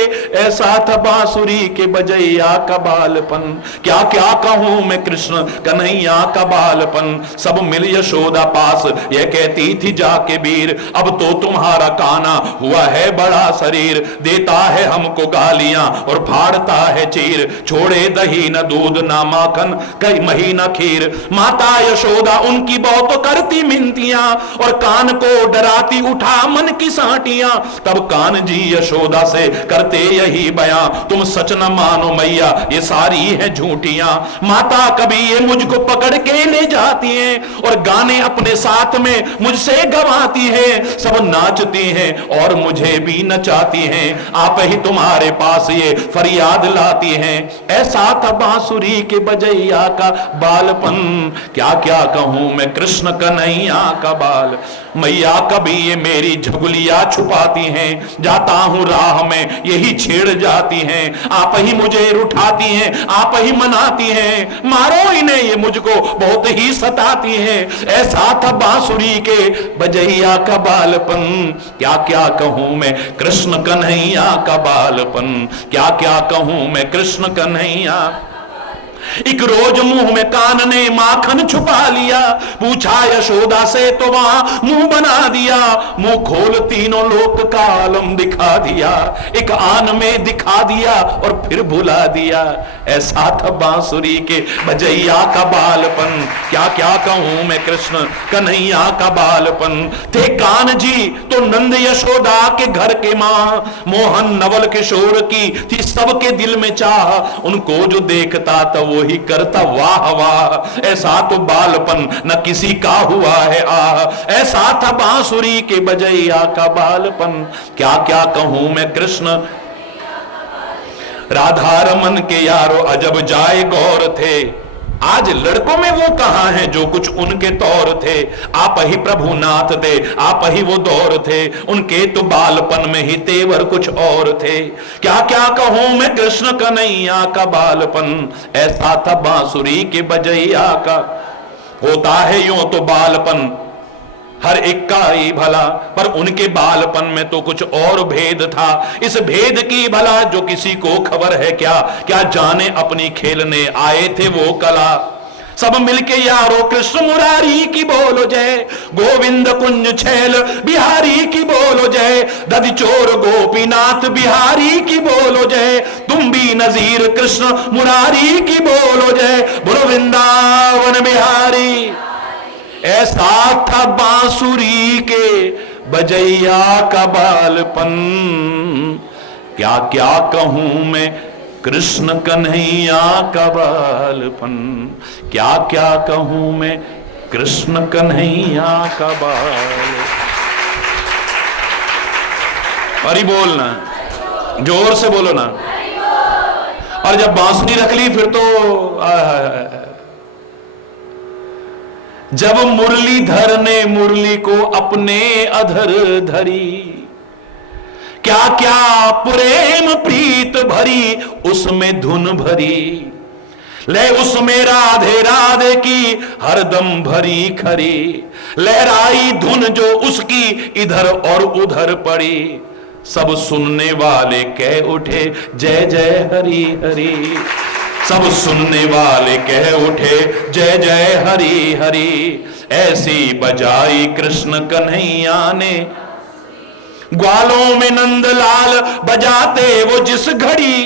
ऐसा था बांसुरी के बजैया का बालपन, क्या क्या कहूं मैं कृष्ण कन्हैया का बालपन। सब मिल यशोदा पास ये कहती थी जाके वीर, अब तो तुम्हारा काना हुआ है बड़ा शरीर, देता है हमको गालियां और फाड़ता है चीर। छोड़े दही न दूध ना माखन कई महीना खीर। माता यशोदा उनकी बहुत करती मिनतियां, और कान को डराती उठा मन की साटियां। तब कान जी यशोदा से करते यही बयां, तुम सच न मानो मैया ये सारी है झूठियां। माता कभी ये मुझको पकड़ के ले जाती हैं, और गाने अपने साथ में मुझसे गवाती हैं। सब नाचती हैं और मुझे भी नचाती हैं, आप ही तुम्हारे पास ये फरियाद लाती हैं। ऐसा था बांसुरी के बजैया का बालपन, क्या क्या कहूं मैं कृष्ण कन्हैया का बाल। मैया कभी ये मेरी झगुलिया छुपाती हैं, जाता हूं राह में यही छेड़ जाती हैं। आप ही मुझे रुठाती हैं, आप ही मनाती हैं, मारो इन्हें ये मुझको बहुत ही सताती हैं। ऐसा था बांसुरी के बजैया का बालपन, क्या क्या कहूं मैं कृष्ण कन्हैया का बालपन। क्या क्या कहूं मैं कृष्ण कन्हैया। एक रोज मुंह में कान ने माखन छुपा लिया, पूछा यशोदा से तो वहां मुंह बना दिया, मुंह खोल तीनों लोक का आलम दिखा दिया, एक आन में दिखा दिया और फिर भुला दिया। ऐसा था बांसुरी के बजैया का बालपन, क्या क्या कहूं मैं कृष्ण कन्हैया का बालपन। थे कान जी तो नंद यशोदा के घर के मां, मोहन नवल किशोर की थी सबके दिल में चाह, उनको जो देखता था वो ही करता वाह वाह। ऐसा तो बालपन न किसी का हुआ है आह, ऐसा था बांसुरी के बजैया का बालपन, क्या क्या कहूं मैं कृष्ण। राधा रमन के यारो अजब जाए गौर थे, आज लड़कों में वो कहां हैं जो कुछ उनके तौर थे। आप ही प्रभुनाथ थे, आप ही वो दौर थे, उनके तो बालपन में ही तेवर कुछ और थे। क्या क्या कहूं मैं कृष्ण कन्हैया का बालपन, ऐसा था बांसुरी के बजैया का। होता है यूं तो बालपन हर एक का ही भला, पर उनके बालपन में तो कुछ और भेद था। इस भेद की भला जो किसी को खबर है क्या, क्या जाने अपनी खेलने आए थे वो कला। सब मिलके यारो कृष्ण मुरारी की बोलो जय, गोविंद कुंज छैल बिहारी की बोलो जय, दधि चोर गोपीनाथ बिहारी की बोलो जय, तुम भी नजीर कृष्ण मुरारी की बोलो जय, बोलो वृंदावन बिहारी। ऐसा था बांसुरी के बजैया का बालपन, क्या क्या कहूं मैं कृष्ण कन्हैया का बालपन, क्या क्या कहूं मैं कृष्ण कन्हैया का बालपन। अरे बोलना, जोर से बोलो ना। और जब बांसुरी रख ली फिर तो जब मुरलीधर ने मुरली को अपने अधर धरी, क्या क्या प्रेम प्रीत भरी उसमें धुन भरी, ले उसमें राधे राधे की हरदम भरी खरी, लहराई धुन जो उसकी इधर और उधर पड़ी, सब सुनने वाले कह उठे जय जय हरि हरि, सब सुनने वाले कह उठे जय जय हरि हरि। ऐसी बजाई कृष्ण कन्हैया ने, ग्वालों में नंदलाल बजाते वो जिस घड़ी,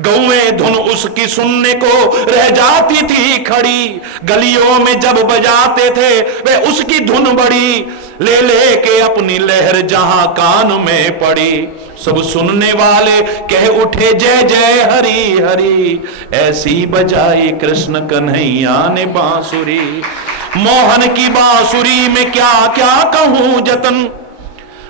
गौएं धुन उसकी सुनने को रह जाती थी खड़ी, गलियों में जब बजाते थे वे उसकी धुन बड़ी, ले ले के अपनी लहर जहां कान में पड़ी, सब सुनने वाले कह उठे जय जय हरि हरि। ऐसी बजाई कृष्ण कन्हैया ने बांसुरी, मोहन की बांसुरी में क्या क्या कहूं जतन,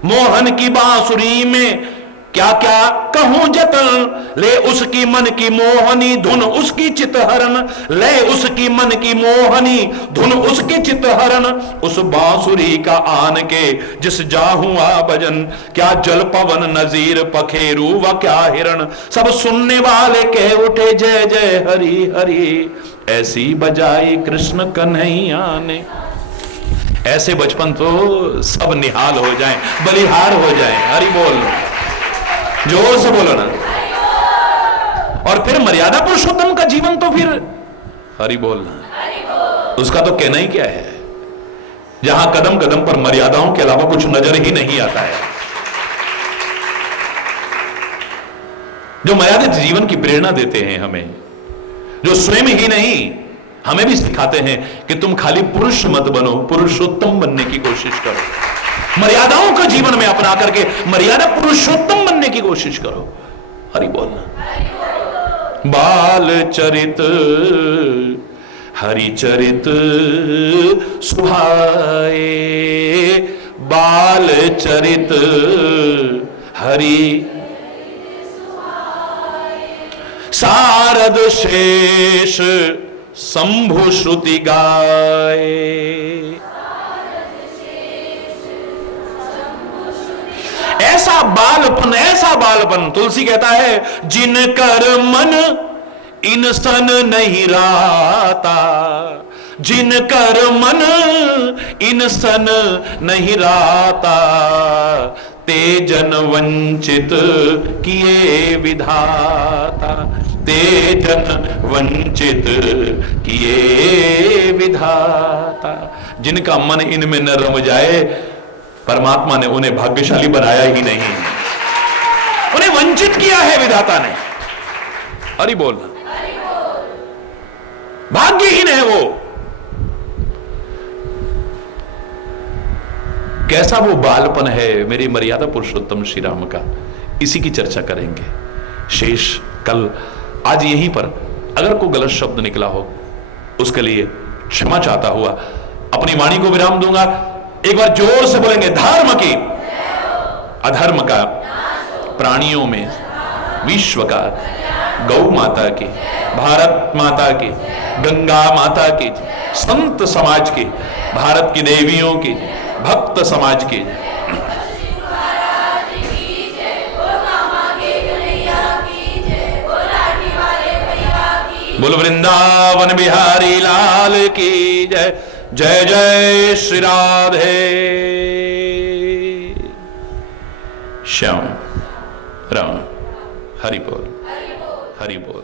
मोहन की बांसुरी में क्या क्या कहूं जतन, ले उसकी मन की मोहनी धुन उसकी चितहरण, ले उसकी मन की मोहनी धुन उसकी चितहरण, उस बांसुरी का आन के जिस जाहुआ भजन, क्या जल पवन नजीर पखेरु व क्या हिरण, सब सुनने वाले कह उठे जय जय हरि हरि। ऐसी बजाई कृष्ण कन्हैया ने। ऐसे बचपन तो सब निहाल हो जाएं, बलिहार हो जाएं। हरि बोल, जोर से बोलो ना। और फिर मर्यादा पुरुषोत्तम का जीवन तो फिर हरि बोलना, उसका तो कहना ही क्या है, जहां कदम कदम पर मर्यादाओं के अलावा कुछ नजर ही नहीं आता है। जो मर्यादित जीवन की प्रेरणा देते हैं हमें, जो स्वयं ही नहीं हमें भी सिखाते हैं कि तुम खाली पुरुष मत बनो, पुरुषोत्तम बनने की कोशिश करो, मर्यादाओं का जीवन में अपना करके मर्यादा पुरुषोत्तम बनने की कोशिश करो। हरि बोलना। बाल चरित हरि चरित सुहाए, बाल चरित हरि सारद शेष शंभु श्रुति गाए। ऐसा बालपन तुलसी कहता है, जिनकर मन इंसान नहीं राता, जिनकर मन इंसान नहीं राता, ते जन वंचित किए विधाता, ते जन वंचित किए विधाता। जिनका मन इनमें न रम जाए, परमात्मा ने उन्हें भाग्यशाली बनाया ही नहीं, उन्हें वंचित किया है विधाता ने। अरे बोलना, भाग्यहीन है वो। कैसा वो बालपन है मेरे मर्यादा पुरुषोत्तम श्री राम का, इसी की चर्चा करेंगे। शेष कल, आज यहीं पर अगर कोई गलत शब्द निकला हो उसके लिए क्षमा चाहता हुआ अपनी वाणी को विराम दूंगा। एक बार जोर से बोलेंगे, धर्म की, अधर्म का, प्राणियों में, विश्व का, गौ माता की, भारत माता की, गंगा माता की, संत समाज की, भारत की देवियों की, भक्त समाज की, बोल वृंदावन बिहारी लाल की जय। जय जय श्री राधे श्याम राम। हरि बोल, हरि बोल।